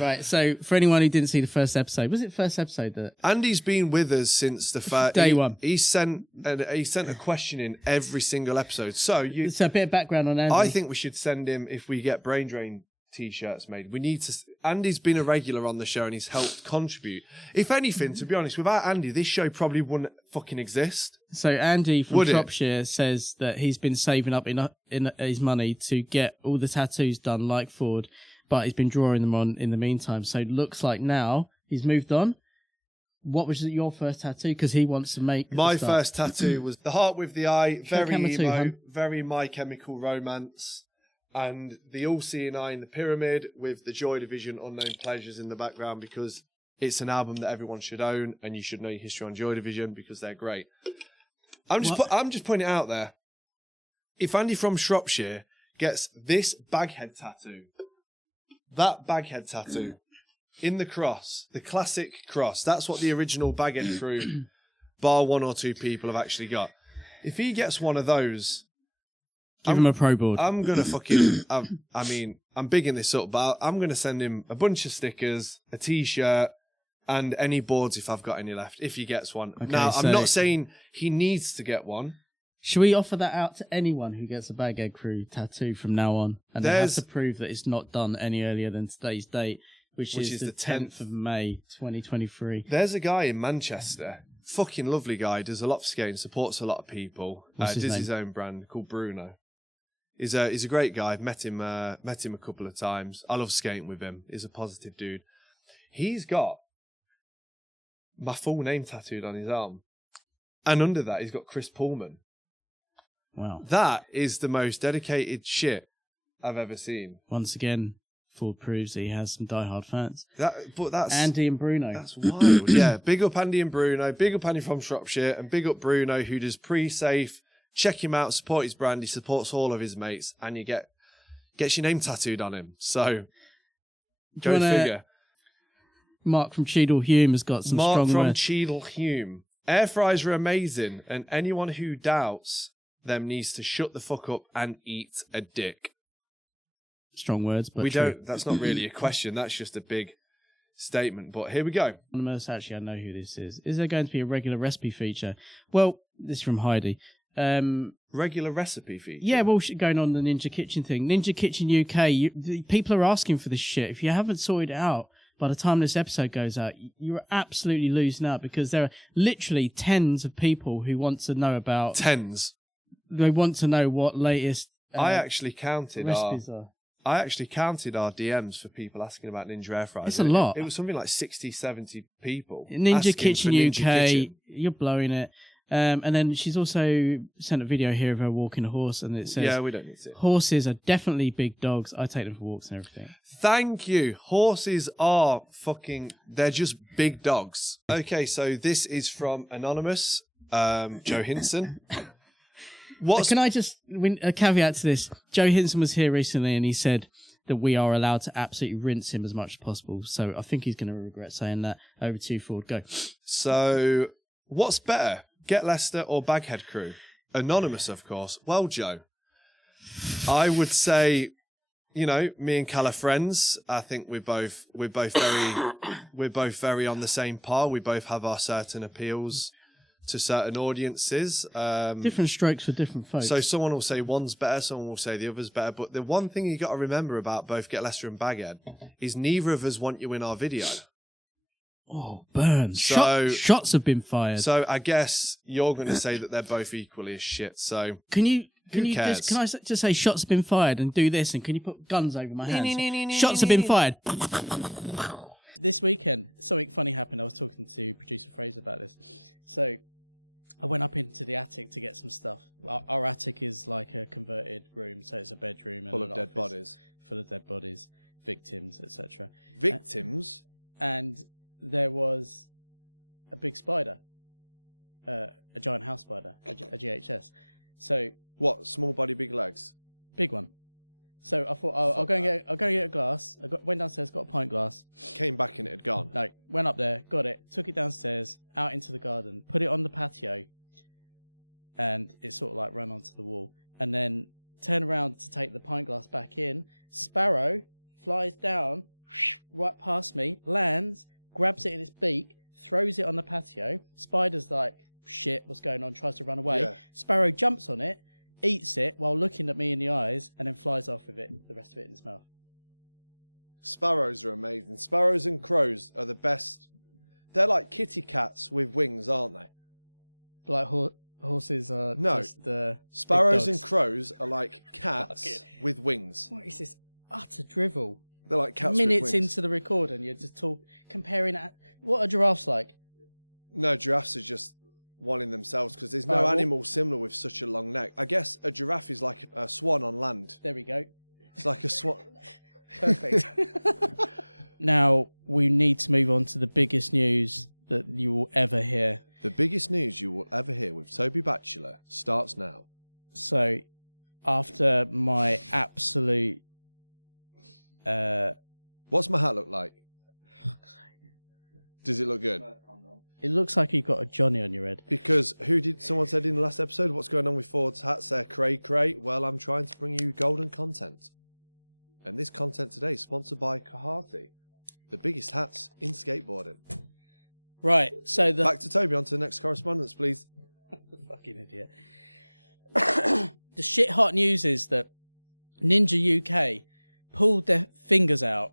Right, so for anyone who didn't see the first episode, was it first episode that... Andy's been with us since the first Day one. He sent a question in every single episode. So It's a bit of background on Andy. I think we should send him, if we get Brain Drain t-shirts made, we need to... Andy's been a regular on the show and he's helped contribute. If anything, to be honest, without Andy, this show probably wouldn't fucking exist. So Andy from Would it? Shropshire says that he's been saving up in his money to get all the tattoos done like Forde, but he's been drawing them on in the meantime. So it looks like now he's moved on. What was your first tattoo? Because he wants to make... My first tattoo was the heart with the eye, very camera emo, too, hun. very My Chemical Romance, and the all-seeing eye in the pyramid with the Joy Division Unknown Pleasures in the background, because it's an album that everyone should own, and you should know your history on Joy Division because they're great. I'm just putting it out there. If Andy from Shropshire gets this baghead tattoo, that baghead tattoo in the cross, the classic cross, that's what the original baghead crew, bar one or two people, have actually got. If he gets one of those, Give him a pro board. I'm going to fucking... I mean, I'm bigging this up, but I'm going to send him a bunch of stickers, a T-shirt, and any boards if I've got any left, if he gets one. Okay, now, so- I'm not saying he needs to get one. Should we offer that out to anyone who gets a Baghead Crew tattoo from now on? And they have to prove that it's not done any earlier than today's date, which is the 10th of May, 2023. There's a guy in Manchester, fucking lovely guy, does a lot of skating, supports a lot of people, What's his does name? his own brand called Bruno. He's a great guy. I've met him a couple of times. I love skating with him. He's a positive dude. He's got my full name tattooed on his arm. And under that, he's got Chris Pullman. Wow. That is the most dedicated shit I've ever seen. Once again, Forde proves he has some diehard fans. That's Andy and Bruno. That's wild. Yeah, big up Andy and Bruno. Big up Andy from Shropshire. And big up Bruno, who does pre-safe. Check him out, support his brand. He supports all of his mates, and you gets your name tattooed on him. So, go figure. Mark from Cheadle Hume has got some Mark strong from words. Cheadle Hume. Air fryers are amazing, and anyone who doubts them needs to shut the fuck up and eat a dick. Strong words, but We true. don't. That's not really a question. That's just a big statement. But here we go. Anonymous, actually, I know who this is. Is there going to be a regular recipe feature? Well, this is from Heidi. Regular recipe feed. Yeah, well, going on the Ninja Kitchen thing. Ninja Kitchen UK, people are asking for this shit. If you haven't sorted it out by the time this episode goes out, you're absolutely losing out because there are literally tens of people who want to know about... Tens. They want to know what latest I actually counted recipes are. I actually counted our DMs for people asking about Ninja Air Fryers. It's a lot. It was something like 60, 70 people. Ninja Kitchen Ninja UK, Kitchen. you're blowing it. And then she's also sent a video here of her walking a horse, and it says, Yeah, we don't need to. horses are definitely big dogs. I take them for walks and everything. Thank you. Horses are they're just big dogs. Okay, so this is from Anonymous, Joe Hinson. Can I just a caveat to this? Joe Hinson was here recently, and he said that we are allowed to absolutely rinse him as much as possible. So I think he's going to regret saying that. Over to you, Forde. Go. So, what's better, Get Leicester or Baghead Crew? Anonymous, of course. Well, Joe, I would say, me and Cal are friends. I think we're both very on the same par. We both have our certain appeals to certain audiences. Different strokes for different folks. So someone will say one's better, someone will say the other's better. But the one thing you got to remember about both Get Leicester and Baghead is neither of us want you in our video. Oh, burn. So- Shots have been fired. So I guess you're going to say that they're both equally as shit. So Can you cares? can I just say shots have been fired and do this, and can you put guns over my hands? Shots have been fired. This weekend, something funny happened. I was talking to producer Frazer about this. So I went up into the attic to get some stuff. Our attic is like a converted room, so it's a bedroom and full an of dead office bodies. full of dead bodies, victims, etc. Victims? And there was a big spider, a giant house spider, a GHS. So What? Small body, big legs? big one. So I thought I'll go and get a glass. Went downstairs, got a pint glass. Came back and it had gone. No, went up there, got it, took it downstairs, out into the garden, put it on the patio, and it sort of like ran onto the wall. And then turned around to take the pint glass back in. Sparrow flies down right past me, lands, grabs it in its beak, throws it on the patio. Spider's like, shit, what's going on? Tries to run away. Yeah. Sparrow jumps on it, eats it while looking at me in the eyes, and then flies off with it, the rest of it in his mouth. Sparrows are amazing. Sparrows and crows are the best. They're like kitty cats with wings, aren't they? Like horses are just Sparrows big and dogs. crows are like cats Fuck it. with wings. What is this utter drivel? They're like cats Minutes with wings. into the record, and you're just comparing what are giraffes like? No, giraffes are just one in themselves because there's no Right, well- animal similar with such a long neck. I guess a giraffe is like a swan on land. There we go. It's like a swan. Perfect. Now we need to move on to the biggest news that you will ever hear. The biggest news you will ever hear with Toby Batchelor starts now. So, after my absolute, What's my hat look like? Does it look good? it looks like you got a Johnny on your head. Because someone said in the last episode, what's going on with Forde's hats there? Cray. Well, I'm trying to bring you golden content. And this content today is sponsored by Kahati, the biggest hats in skateboarding. Right. So the Back to Toby, on to the next correspondence, please. fucking idiot. The shit hot news is that Ninja UK pulled their fingers out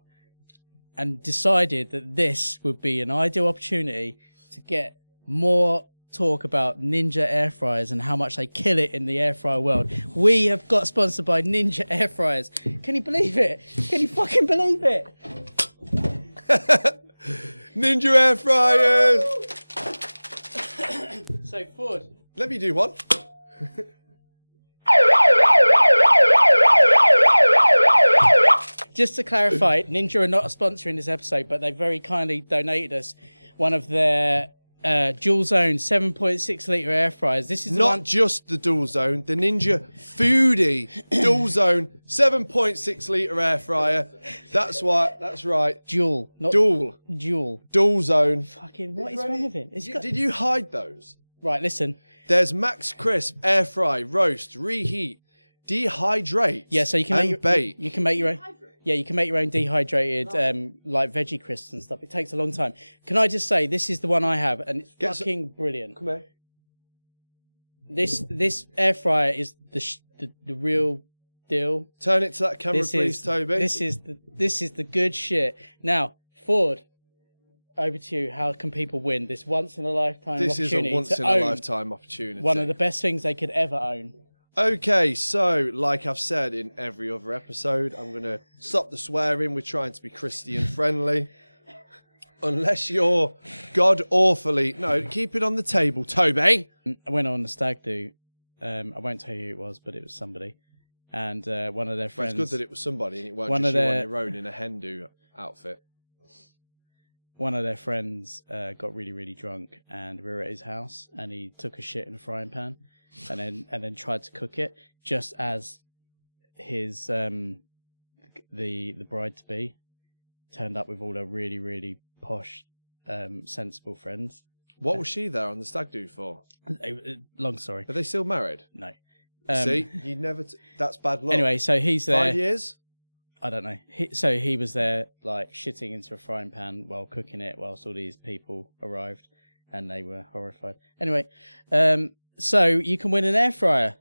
and decided that this would be an ideal opportunity to get more talk about Ninja air fryers and how much they kill it in the air fryer world. We have got sponsored by Ninja air fryers. Can you believe it? Can you fucking believe it? Ninja air fryers! So Forde, Let me do one. just to clarify, Ninja are not a sponsor in this episode, but they very kindly donated us one of their dual zone 7.6 litre air fryers. This is the Not one. just the dual zone, the Ninja Foodie dual zone 7.6 litre air fryer. That's right. Dual, not Dual zone. Fucking, what is wrong with it? It's got... Did you hide those? Right, listen. There's max crisp, air fry, roast, reheat, dehydrate. Yeah, so you can and make bake. you can make your own. Yeah, you can make your own dehydrated, like veggie crisps and stuff. It takes a long time. Can I just say, this is the one I have, and it's Get some- fucking brilliant. Come here. This air fryer is the real deal. Turn it to that camera, please, Toby. This is the good shit. Now, Forde, over to you. How can people win this once in a lifetime This is a opportunity? once in a lifetime opportunity. One of the best things they could ever own. Okay, so like I've said in every other episode, I'm going to stop the swearing. We're trying to be Christian friendly. Unless you're god awfully... No, keep it on the table, Toby. I went on a stag do. I won't tell you who it was, but it was somebody. And one of their friends... Well, it's good that it was somebody and it weren't one just of you their- on your own in a hen do outfit. One of their friends got really, really drunk, and we were at his house, and he took a shit in a frying pan, and then tried to cook it, just as his the bride to be turned up with all her really, really posh, sensible friends. What was she there on the stag do for? Long story. Are they still married? No. See, you never... That's bad luck. Anyway, so he's there. 5 years? I don't know. So he was there, like, shitting into a frying pan while cooking it, whilst all these people arrived, and they were horrified. Anyway, so you can win an air fryer.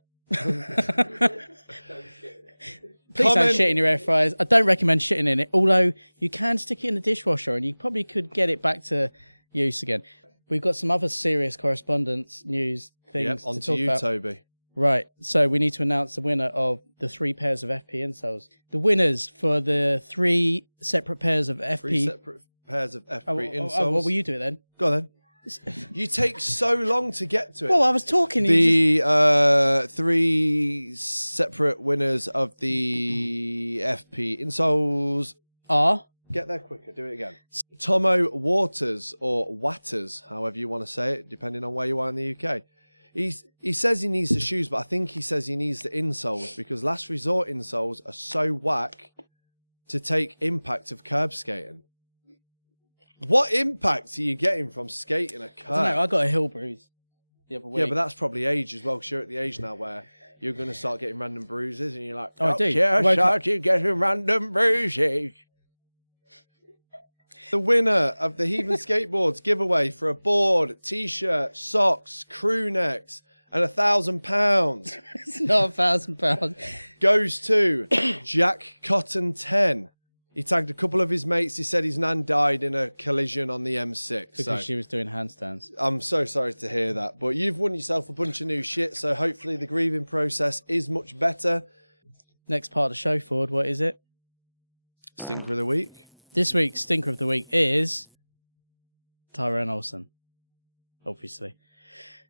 Please don't shit in your air fryers. I don't recommend shitting in it, although you can stick it in the dishwasher, and you probably could get it back to use again. We've got some other serious correspondence, news, things Yep, to on to talk you, about. Toby. Right, so we need to announce the winner of the 3 pairs of FP insoles. The winners for the 3 separate pairs of FP... 3 separate pairs of FP insoles. What will you do it then? Go on then. You take so long to get to it. Well, I was talking. The 3 separate winners of the FP insoles are... Get there quicker. Do it again. Tomo Waters, or Watters, however you want to say it, depending on where you are in the UK. He says he needs the shoes, but I think he says he needs the insoles because last resort insoles are so whack to take impact of curb skating. What impact are you getting from skating a curb? I don't know, I got a heel bruise the other week. Yeah, but that's probably age as well, because you're at the age now where you're going to start getting random bruises and you're like, I do. Yeah, I started getting random bruises. The winner of the Heathen Skateboards giveaway for a board, t-shirt, socks, crew necks, and £1,000 It's not £1,000. goes to Jack Cotton 10. He tagged a couple of his mates. He said his nan died in a collision on the M6. Because she was doing handstands. I'm so sorry to hear that. But you've won yourself a bunch of new shit, so hopefully the grieving process is much better. Next part of the show, Ford, what is it? Stinker of the week. This week's Stinker of the Week is Tyrone Olsen, obviously.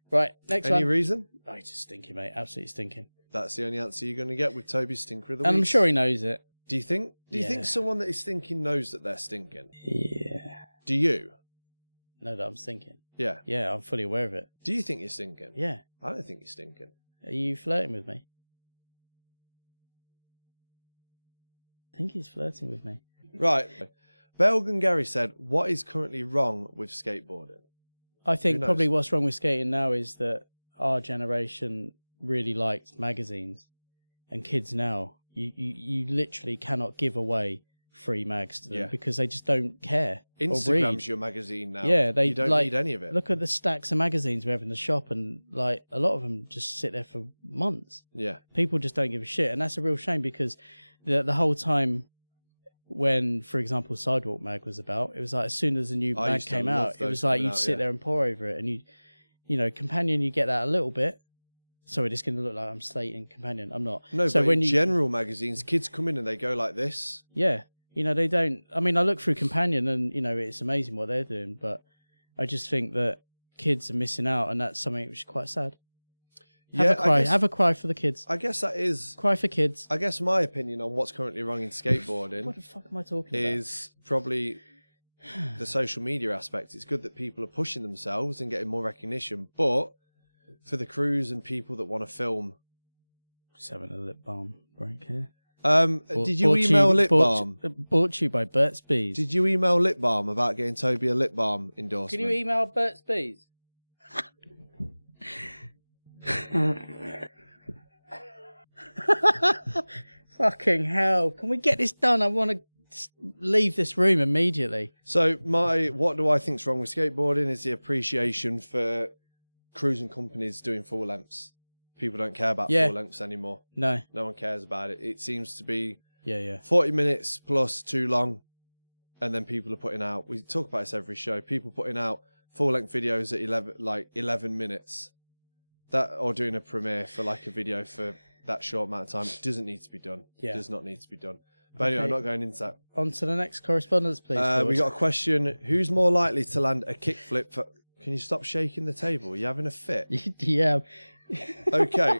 Right, next one. Any reason? Oh, he's just stinking, mate. Absolutely stinking. That's the only answer you're going to get with Toby's Stinker of the Week. And I'm sure he knows it. Do you think Yeah. someone that is stinking knows that they're stinking? Yeah. Do you? No, that I'm stinking. Yeah. Yeah, I'm fully aware of it. Do you think you're stinking? Yeah. I don't think you're stinking. Are you flirting with me? I think he's flirting with me. Right. Belgan Gary said, what is currently wrong with skateboarding? I think Who knows? probably what's wrong with skating now is that our generation really liked magazines, and kids now, you literally cannot give away free mags to them Yeah. because they just don't care or read. Instagram's your magazine now. Yeah, you don't need any of it. Look at the stacks of magazines we have in the shop, and like a lot of them just sit there for months. Yeah. People just don't give a shit, and that's a real shame because the whole time when, for example, Sidewalk Mag was about, it was like as soon as a new I mag used to came love out, it those was like coming you'd out, sit yeah. there and pore over it, and you know, Companion, you get that a little bit. Sorry, this is going to look like I'm slating Companion. I'm not. No, so but when in you, general magazines, kids come in and they go like this. yeah, you know, they don't. I mean, I look through Companion, and you know, it's amazing what they're doing, but I just think that kids are missing out, and that's something which is quite sad. Have a cry. Have a cry for the kids. I guess that is... Cry for kids. I guess my opinion on what's currently wrong in skateboarding What the fuck am I talking is probably the social media aspect. It's good that people are pushing themselves and getting more recognition, but for the crews and people that want to film... Just having a lip balm break here. Did you email Lip Balm? Brought to you by Burt's Bees. Did you email Lip Balm about getting Toby a Lip Balm endorsement? Can you email Burt's Bees? Fucking hell. Can we get this done? I want to leave this room immediately. So what do I think's wrong with skateboarding is the appreciation for cruising companies doing full lengths. People don't care about Yeah. full lengths anymore. No. No one cares about it. It seems to be Yeah. 40 minutes plus too long. And then people are putting out, we talk about this every show, people putting out full length videos at 11 minutes. That, or doing a premiere for like a video for that short amount of time, doesn't need to be done. Yeah. Does not need to be done. But anyway, I'm not going into that. On to the next correspondence, please. We got a question. Who's more likely to land a kickflip? Can you stop shaking the table? Are you having a fit? Yeah. Okay.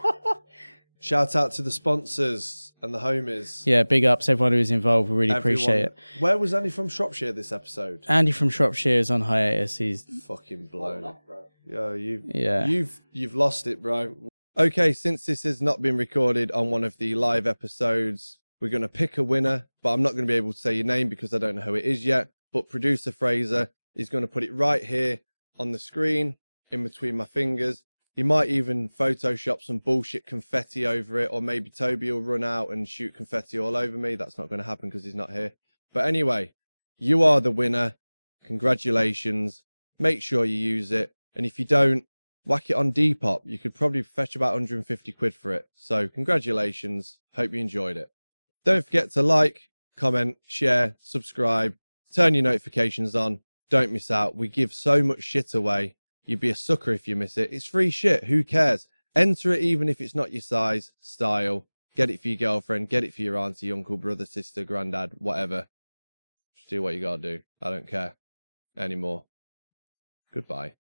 Shout out to the sponsors and the homies. Yeah, big ups, everyone who is involved. We really appreciate it. Where was Andy from Shropshire this episode? Andy from Shropshire is on hiatus. He's fucking blown. Yo, Yeah. You've lost it, bro. Okay, since this has not been recorded on one of the live episodes, we're going to pick a winner, but I'm not going to be able to say your name because I don't know who it is yet. But producer Frazer is going to put it right here on the screen in between my fingers. He might even Photoshop some bullshit confetti over it, or maybe Toby will run out and shoot confetti all over me. That's not going to happen because he's not here. But anyway, you are the winner. Congratulations. Make sure you use it. And if you don't, whack it on Depop. You could probably fetch about 150 quid for it. So congratulations. Hope you enjoyed it. Don't forget to like, comment, share, subscribe, turn your notifications on. Don't miss out. We give so much shit away. You'd be a sucker if you miss it. It's free shit. Who cares? Enter it even if it's not your size, style. Get it for your girlfriend. Get it for your auntie, uncle, brother, sister, granddad, whatever. Just do what you gotta do. I don't care anymore. Goodbye.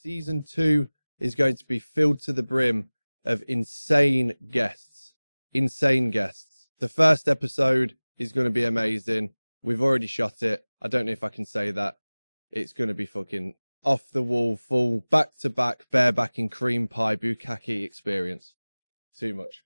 Season 2 is going to be filled to the brim of insane guests. Insane guests. The first episode is going to be amazing. We've already shot it. I don't know if I can say that. It's going to be fucking off the wall, full, back to back, barebacking cream pie bukkake experience. Too much.